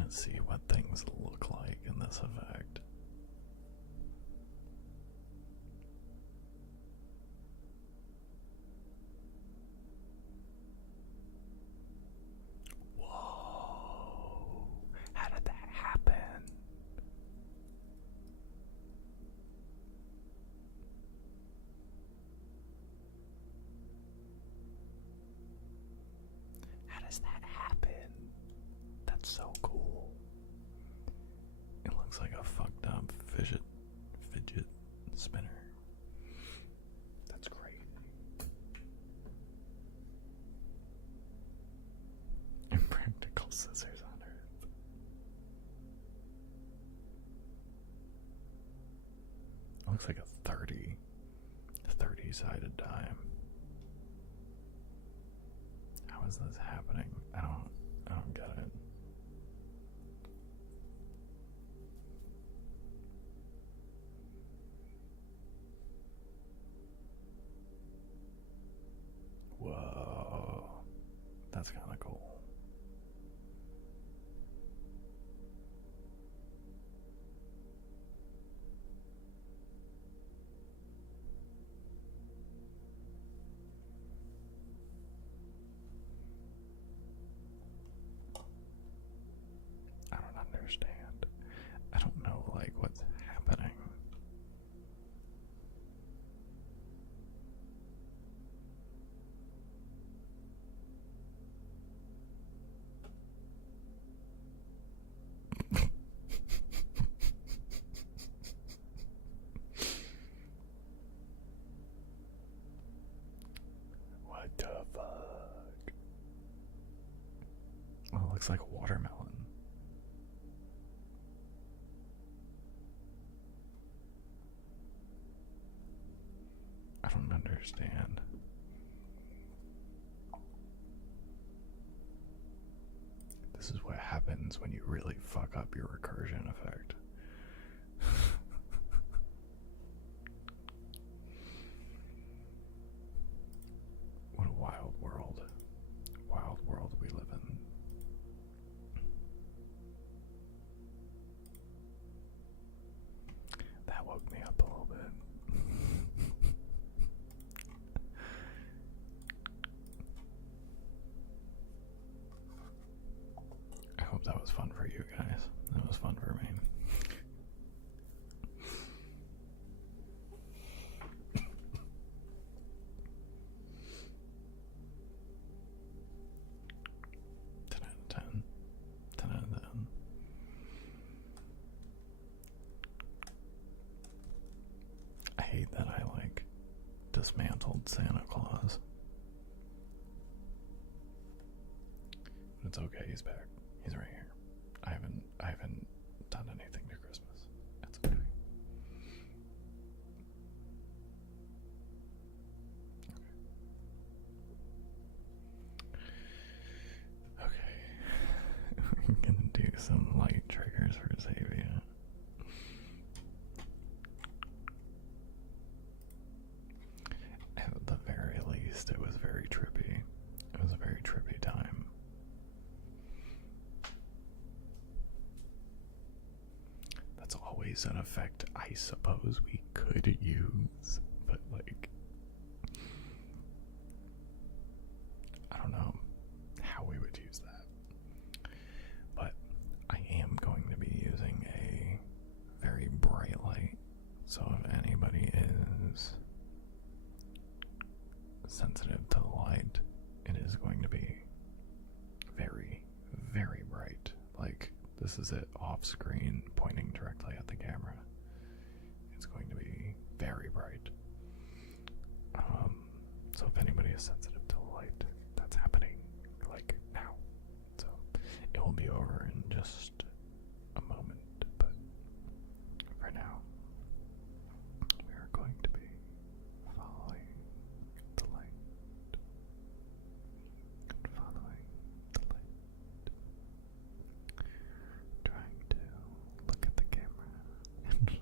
to see what things look like in this effect. Whoa! How did that happen? How does that happen? That's so cool. It looks like a fucked up fidget spinner. That's great. Impractical scissors on Earth. It looks like a 30-sided dime. How is this happening? I don't get it. Whoa, that's kind of cool. I don't understand. I don't know, like, what's happening. What the fuck? Well, it looks like a watermelon. I don't understand. This is what happens when you really fuck up your recursion effect. What a wild world. Wild world we live in. That woke me up a little bit. I hope that was fun for you guys. That was fun for me. I hate that I dismantled Santa Claus. But it's okay, he's back. He's right here. I haven't done anything to Christmas. That's okay. Okay. We're gonna do some light triggers for Xavier. At the very least, it was very trippy. It was a very trippy time. That's always an effect I suppose we could use, but I don't know how we would use that. But I am going to be using a very bright light, so if anybody is sensitive to the light, it is going to be very, very bright. This is it off screen, pointing directly at the camera. It's going to be very bright. So if anybody is sensitive to the light, that's happening now. So it will be over in just a moment, but for now, we are going to be following the light. Following the light. Trying to look at the camera and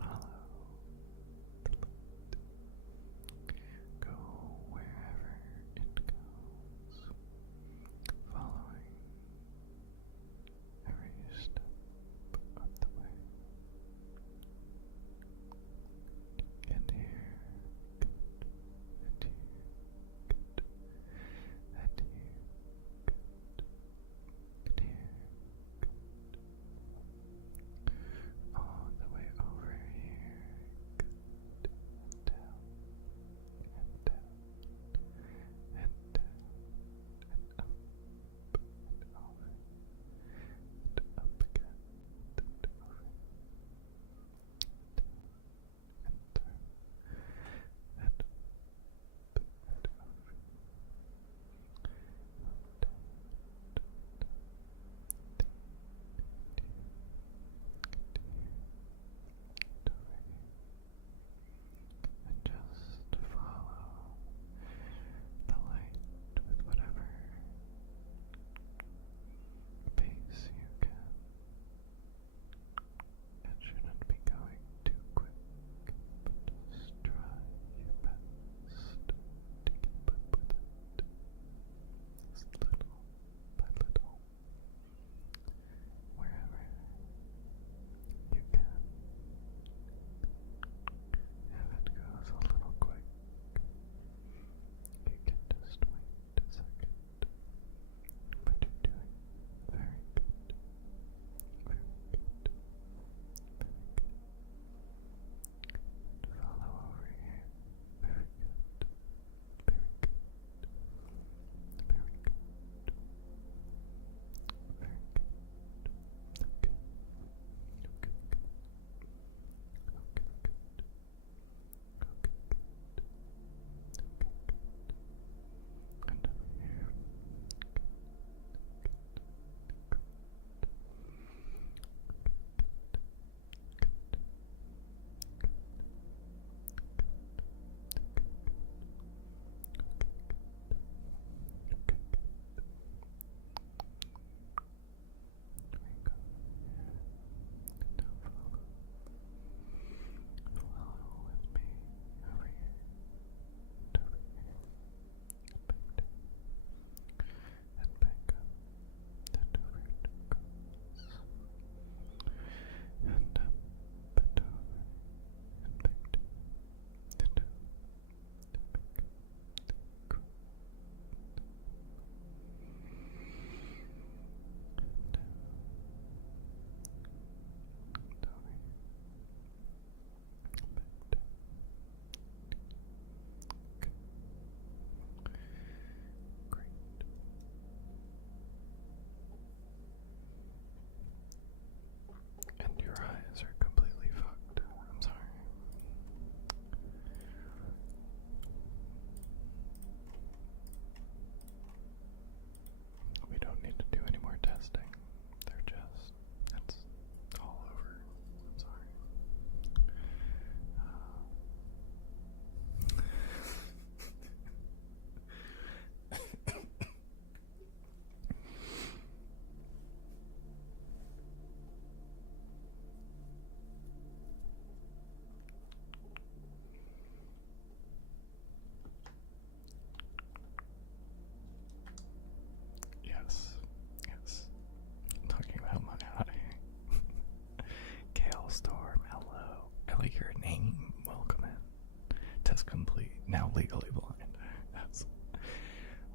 legally blind.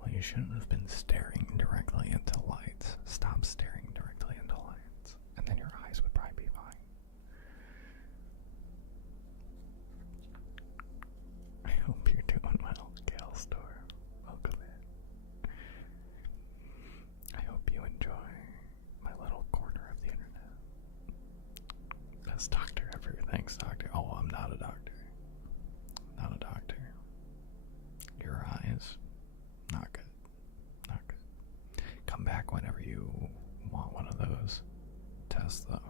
Well, you shouldn't have been staring directly into lights. Stop staring directly into lights, and then your eyes would probably be fine. I hope you're doing well, Gale Store. Welcome in. I hope you enjoy my little corner of the internet. Best doctor ever. Thanks, doctor. Oh, I'm not a doctor. Not a doctor. Your eyes, not good. Not good. Come back whenever you want one of those tests, though.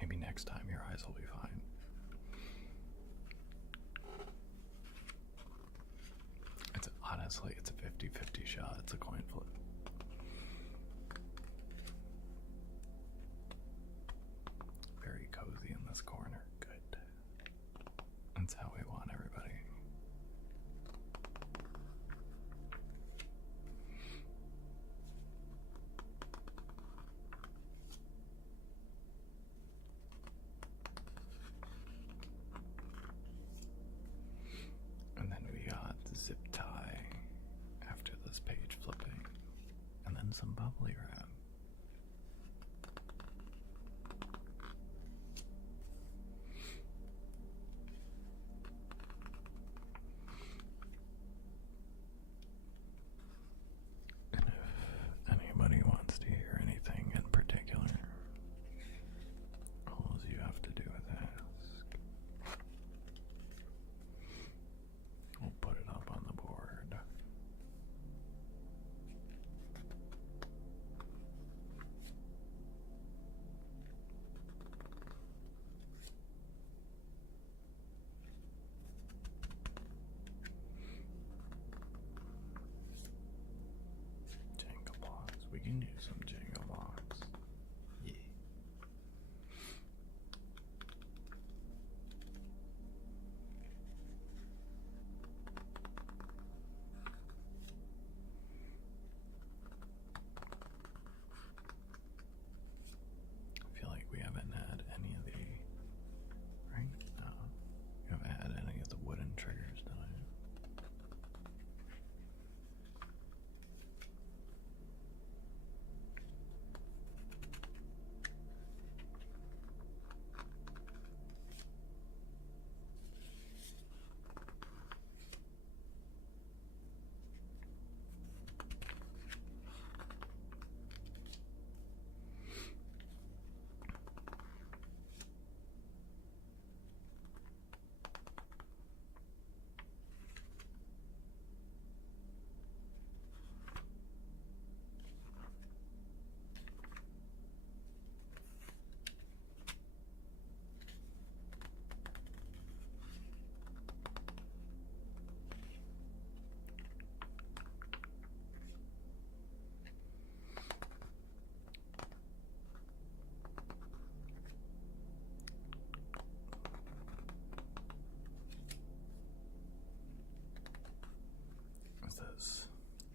Maybe next time your eyes will be fine. Honestly, it's a 50-50 shot. It's a coin flip. Very cozy in this corner. Good. That's how we want everybody. And then we got zip tie after this page flipping, and then some bubbly wrap. And if anybody wants to hear anything in particular, all you have to do is ask. We'll put it up on the board. Jingle blocks. We can do some jingle blocks. Yeah. I feel like we haven't had any of the, right? No. We haven't had any of the wooden triggers tonight.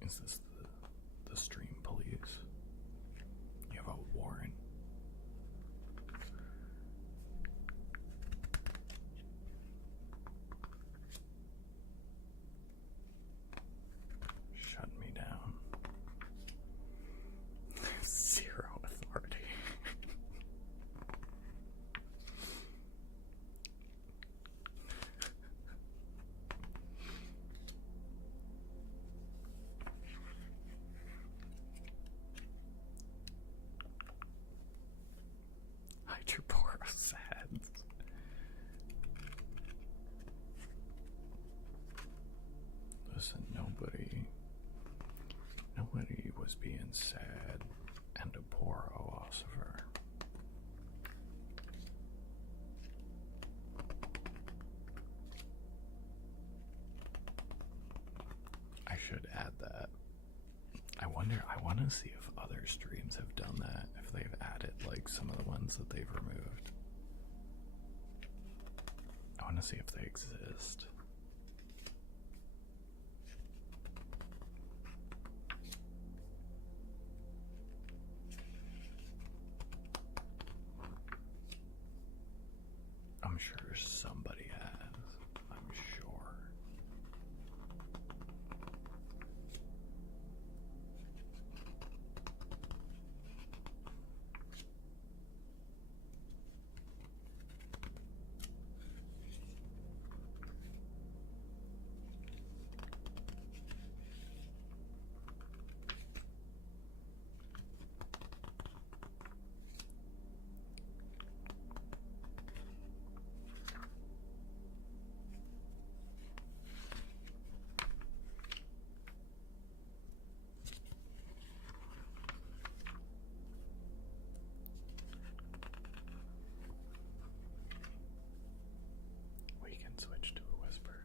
Is this the stream police? You have a warrant? Shut me down. Zero authority. Hydroporo sads. Listen, nobody was being sad and a poor ossifer. I should add that. I want to see if other streams have done that, if they've added like some of the ones that they've removed. I want to see if they exist. sure somebody has. I'm sure. We can switch to a whisper.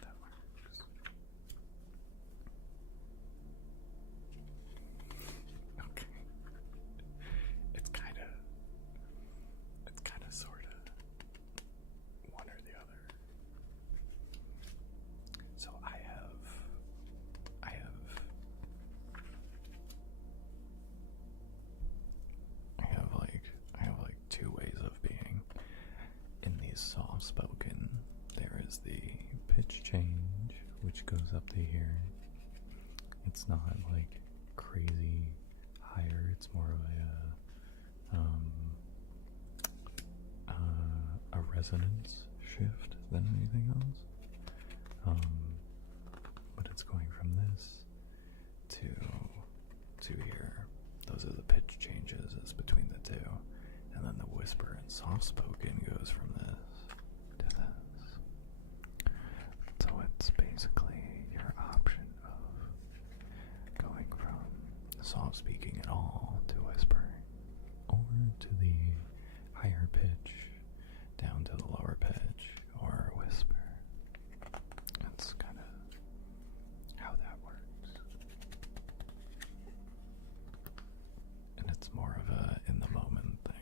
That works. Okay. It's kind of sort of one or the other. So I have like two ways of being. In these soft spoken, there is the pitch change, which goes up to here. It's not like crazy higher, it's more of a resonance shift than anything else. But it's going from this to here. Those are the pitch changes. It's between the two. And then the whisper and soft spoken goes from this to this. So it's basically your option of going from soft speaking at all to whispering, or to the higher pitch down to the lower pitch, or whisper. That's kind of how that works. And it's more of a in the moment thing.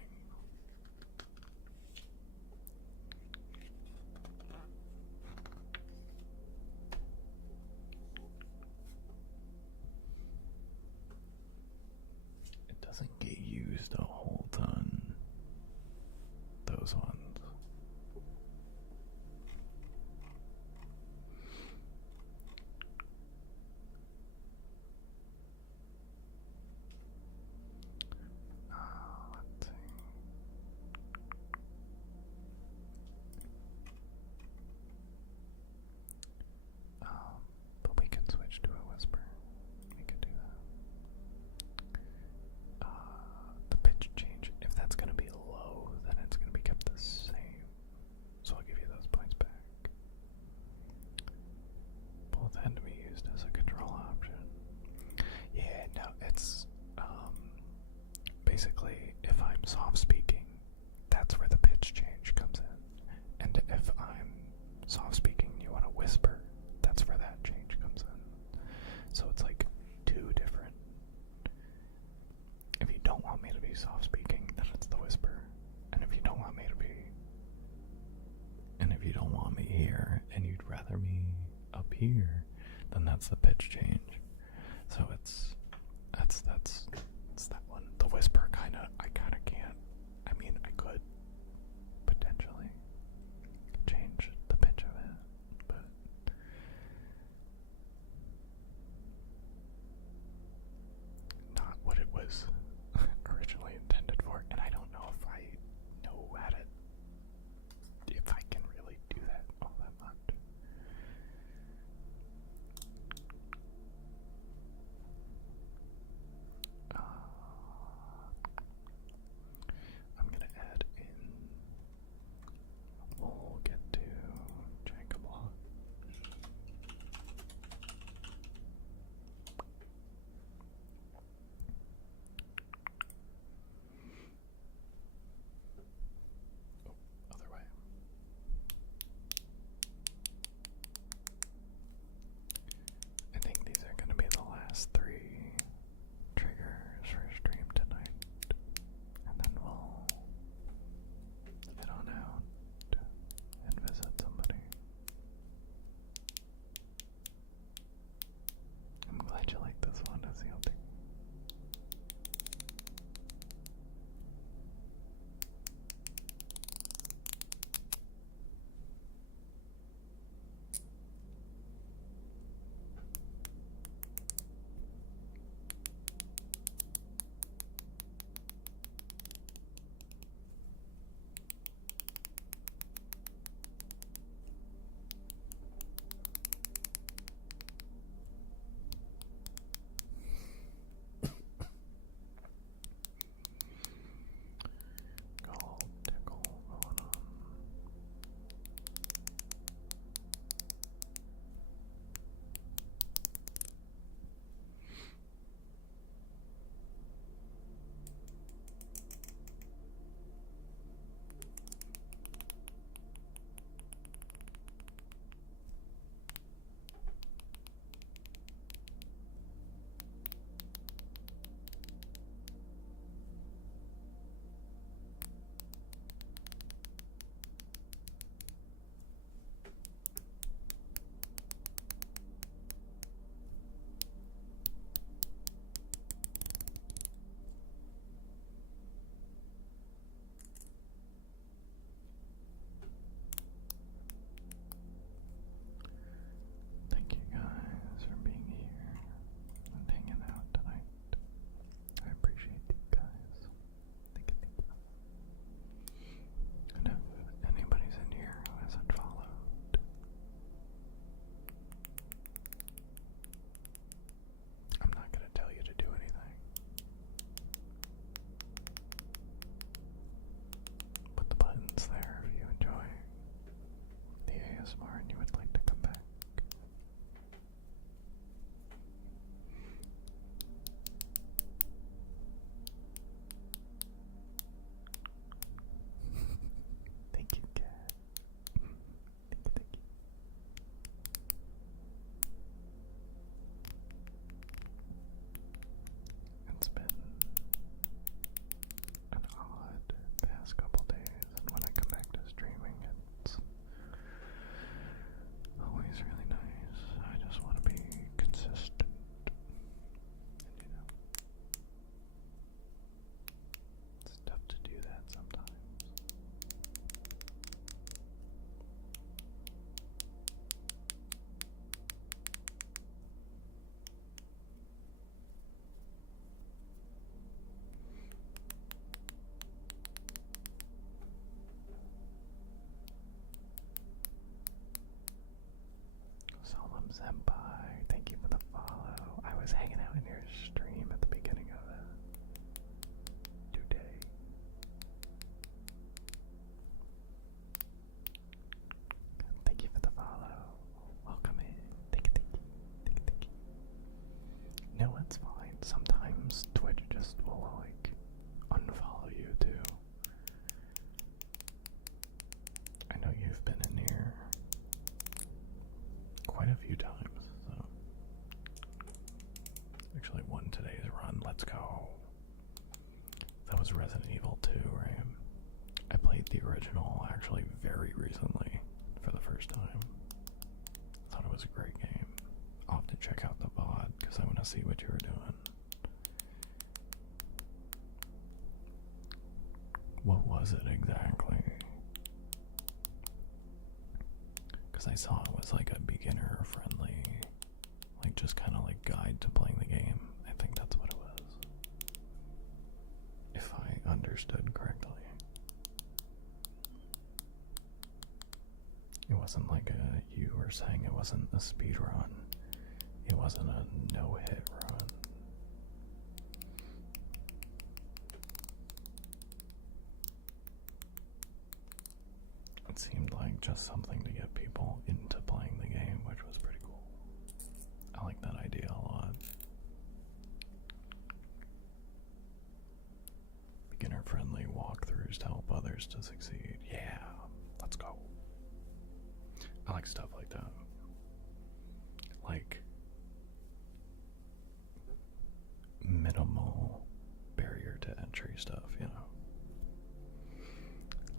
It doesn't get used a whole ton, those ones. Let's see. But we can switch to a whisper. We could do that. The pitch change, if that's going to be low, then it's going to be kept the same. So I'll give you those points back. Both had to be used as a control option. Yeah, no, it's basically if I'm soft speaking, that's where the pitch change comes in. And if I'm soft speaking, you want to whisper, that's where that change comes in. So it's like two different. If you don't want me to be soft speaking, then it's the whisper. And if you don't want me to be, and if you don't want me here, and you'd rather me up here, then that's the pitch change. So it's that one. The whisper I kinda can't. I mean, I could potentially change the pitch of it, but not what it was originally intended for. And I don't know if I know if I can really do that all that much. Senpai, thank you for the follow. I was hanging out in your stream at the beginning of it today. Thank you for the follow. Welcome in. Thank you, thank you, thank you, thank you. No, it's fine. Sometimes Twitch just will like unfollow you too. I know you've been in here quite a few times, so actually won today's run. Let's go. That was Resident Evil 2, right? I played the original actually very recently for the first time. Thought it was a great game. I'll have to check out the VOD because I want to see what you were doing. What was it exactly? Because I saw it was like a beginner friendly, like just kind of like guide to playing the game. I think that's what it was. If I understood correctly. It wasn't like you were saying it wasn't a speed run. It wasn't a no-hit run. It seemed like just something to get people into playing the game, which was pretty cool. I like that idea a lot. Beginner-friendly walkthroughs to help others to succeed. Yeah, let's go. I like stuff like that. Like minimal barrier to entry stuff, you know.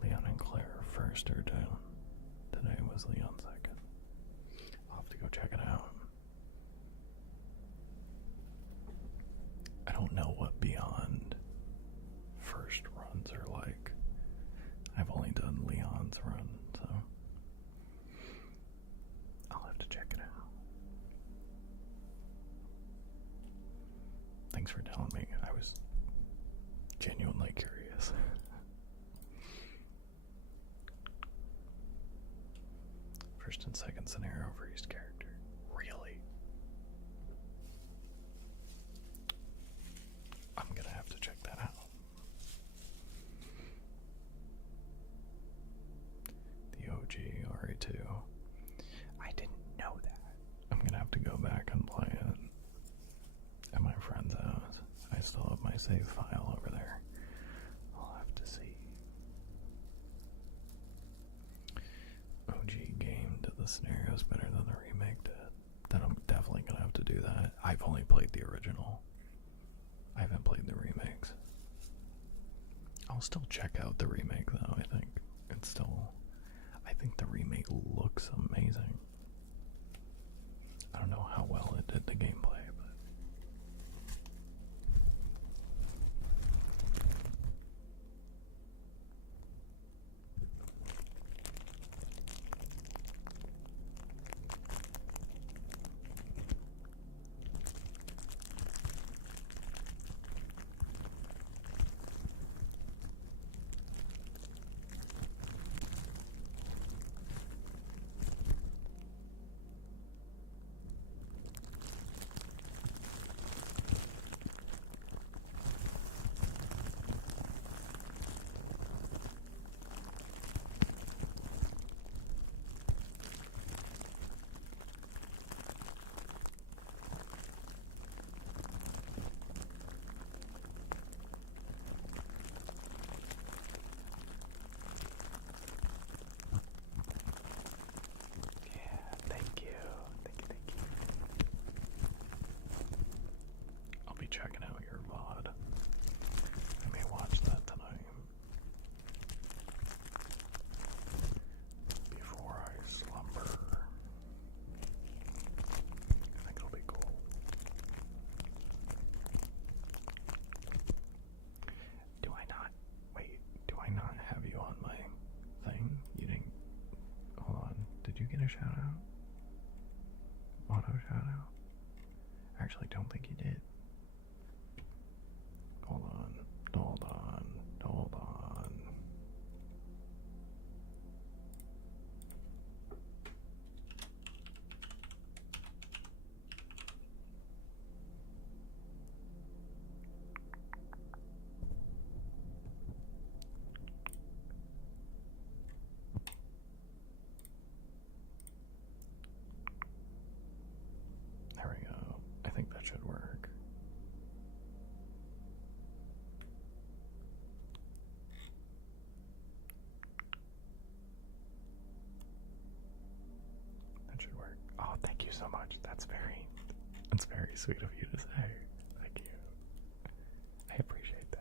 Leon and Claire first or down. Today was Leon second. I'll have to go check it out. I don't know what Beyond first runs are like. I've only done Leon's run, so I'll have to check it out. Thanks for telling me. I was genuinely curious. First and second scenario for each character. Really? I'm gonna have to check that out. The OG RE2. I didn't know that. I'm gonna have to go back and play it at my friend's house. I still have my save file over there. I'll have to see. OG game did the scenarios better than the remake did. Then I'm definitely gonna have to do that. I've only played the original. I haven't played the remakes. I'll still check out the remake though. I think it's still. I think the remake looks amazing. I don't know how well it did the gameplay, but. Checking out your VOD. I may watch that tonight before I slumber. I think it'll be cool. Do I not? Wait, do I not have you on my thing? You didn't. Hold on. Did you get a shout out? Auto shout out? I actually don't think you did. Hold on, hold on, hold on. It's very sweet of you to say. Thank you. I appreciate that.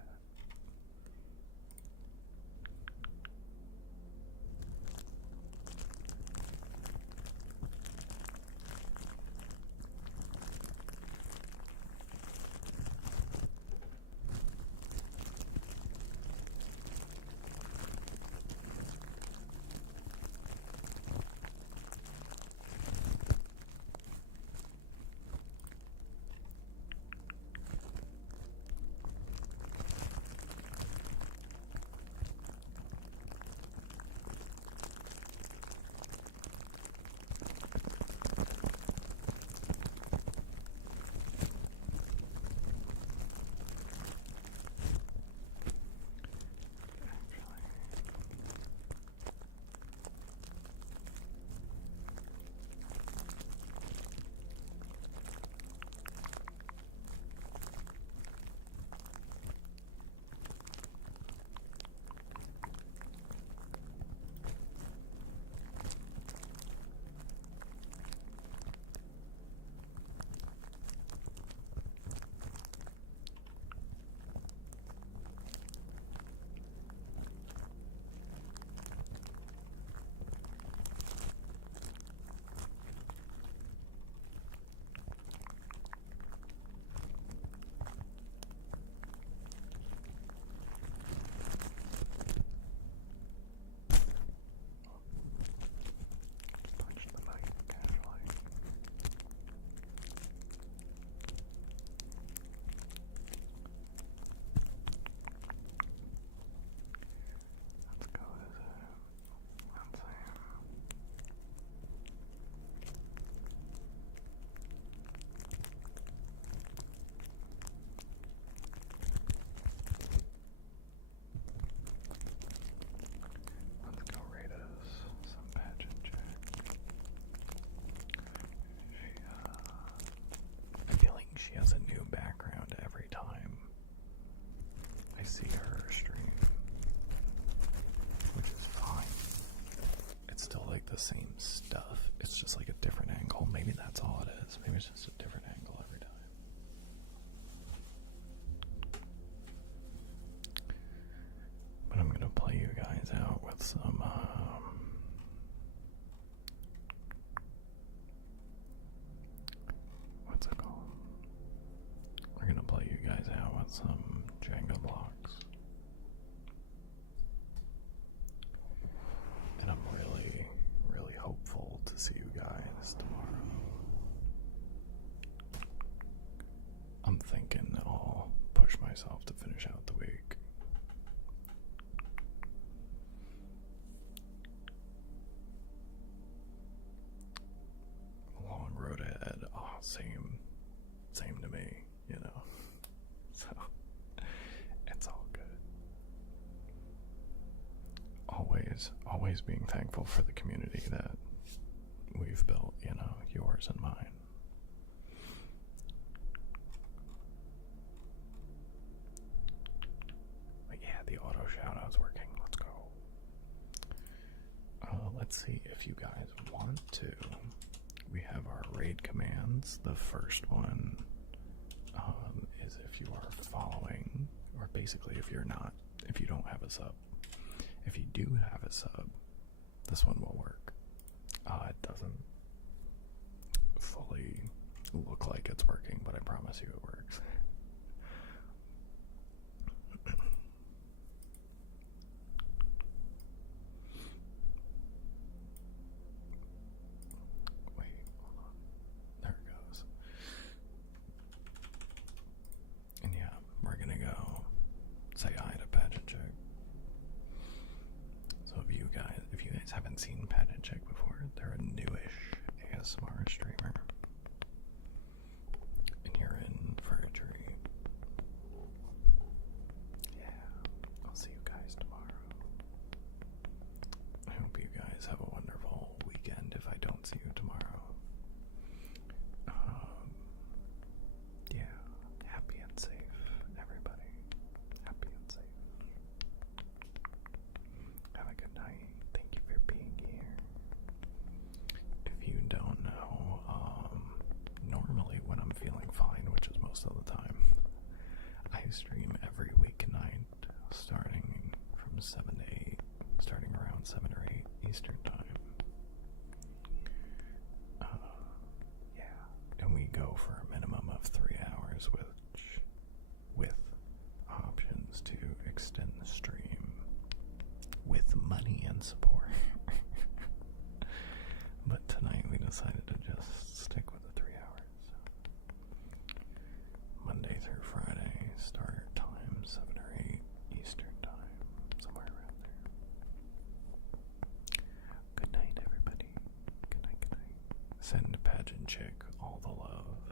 Punched the mic casually. Let's go with it. Let's see. Let's go rate us some pageant check. I feel like she has a new background every time I see her stream, which is fine. It's still like the same stuff. It's just like a different angle. Maybe that's all it is. Maybe it's just a different angle every time. But I'm gonna play you guys out with some what's it called? We're gonna play you guys out with some Jenga blocks. And I'm really, really hopeful to see you guys tomorrow. I'm thinking I'll push myself to finish out the week. Long road ahead. Oh, same to me, you know. So it's all good. Always being thankful for the community that we've built, you know, yours and mine. But yeah, the auto shout-out's working. Let's go. Let's see if you guys want to. We have our raid commands. The first one is if you are following, or basically if you don't have a sub. If you do have a sub, this one will work. It doesn't fully look like it's working, but I promise you it works. Wait, hold on. There it goes. And yeah, we're gonna go say hi to Pageant Chick. So if you guys haven't seen Pageant Chick before, they're a newish ASMR streamer. And you're in for a treat. Send pageant chick all the love.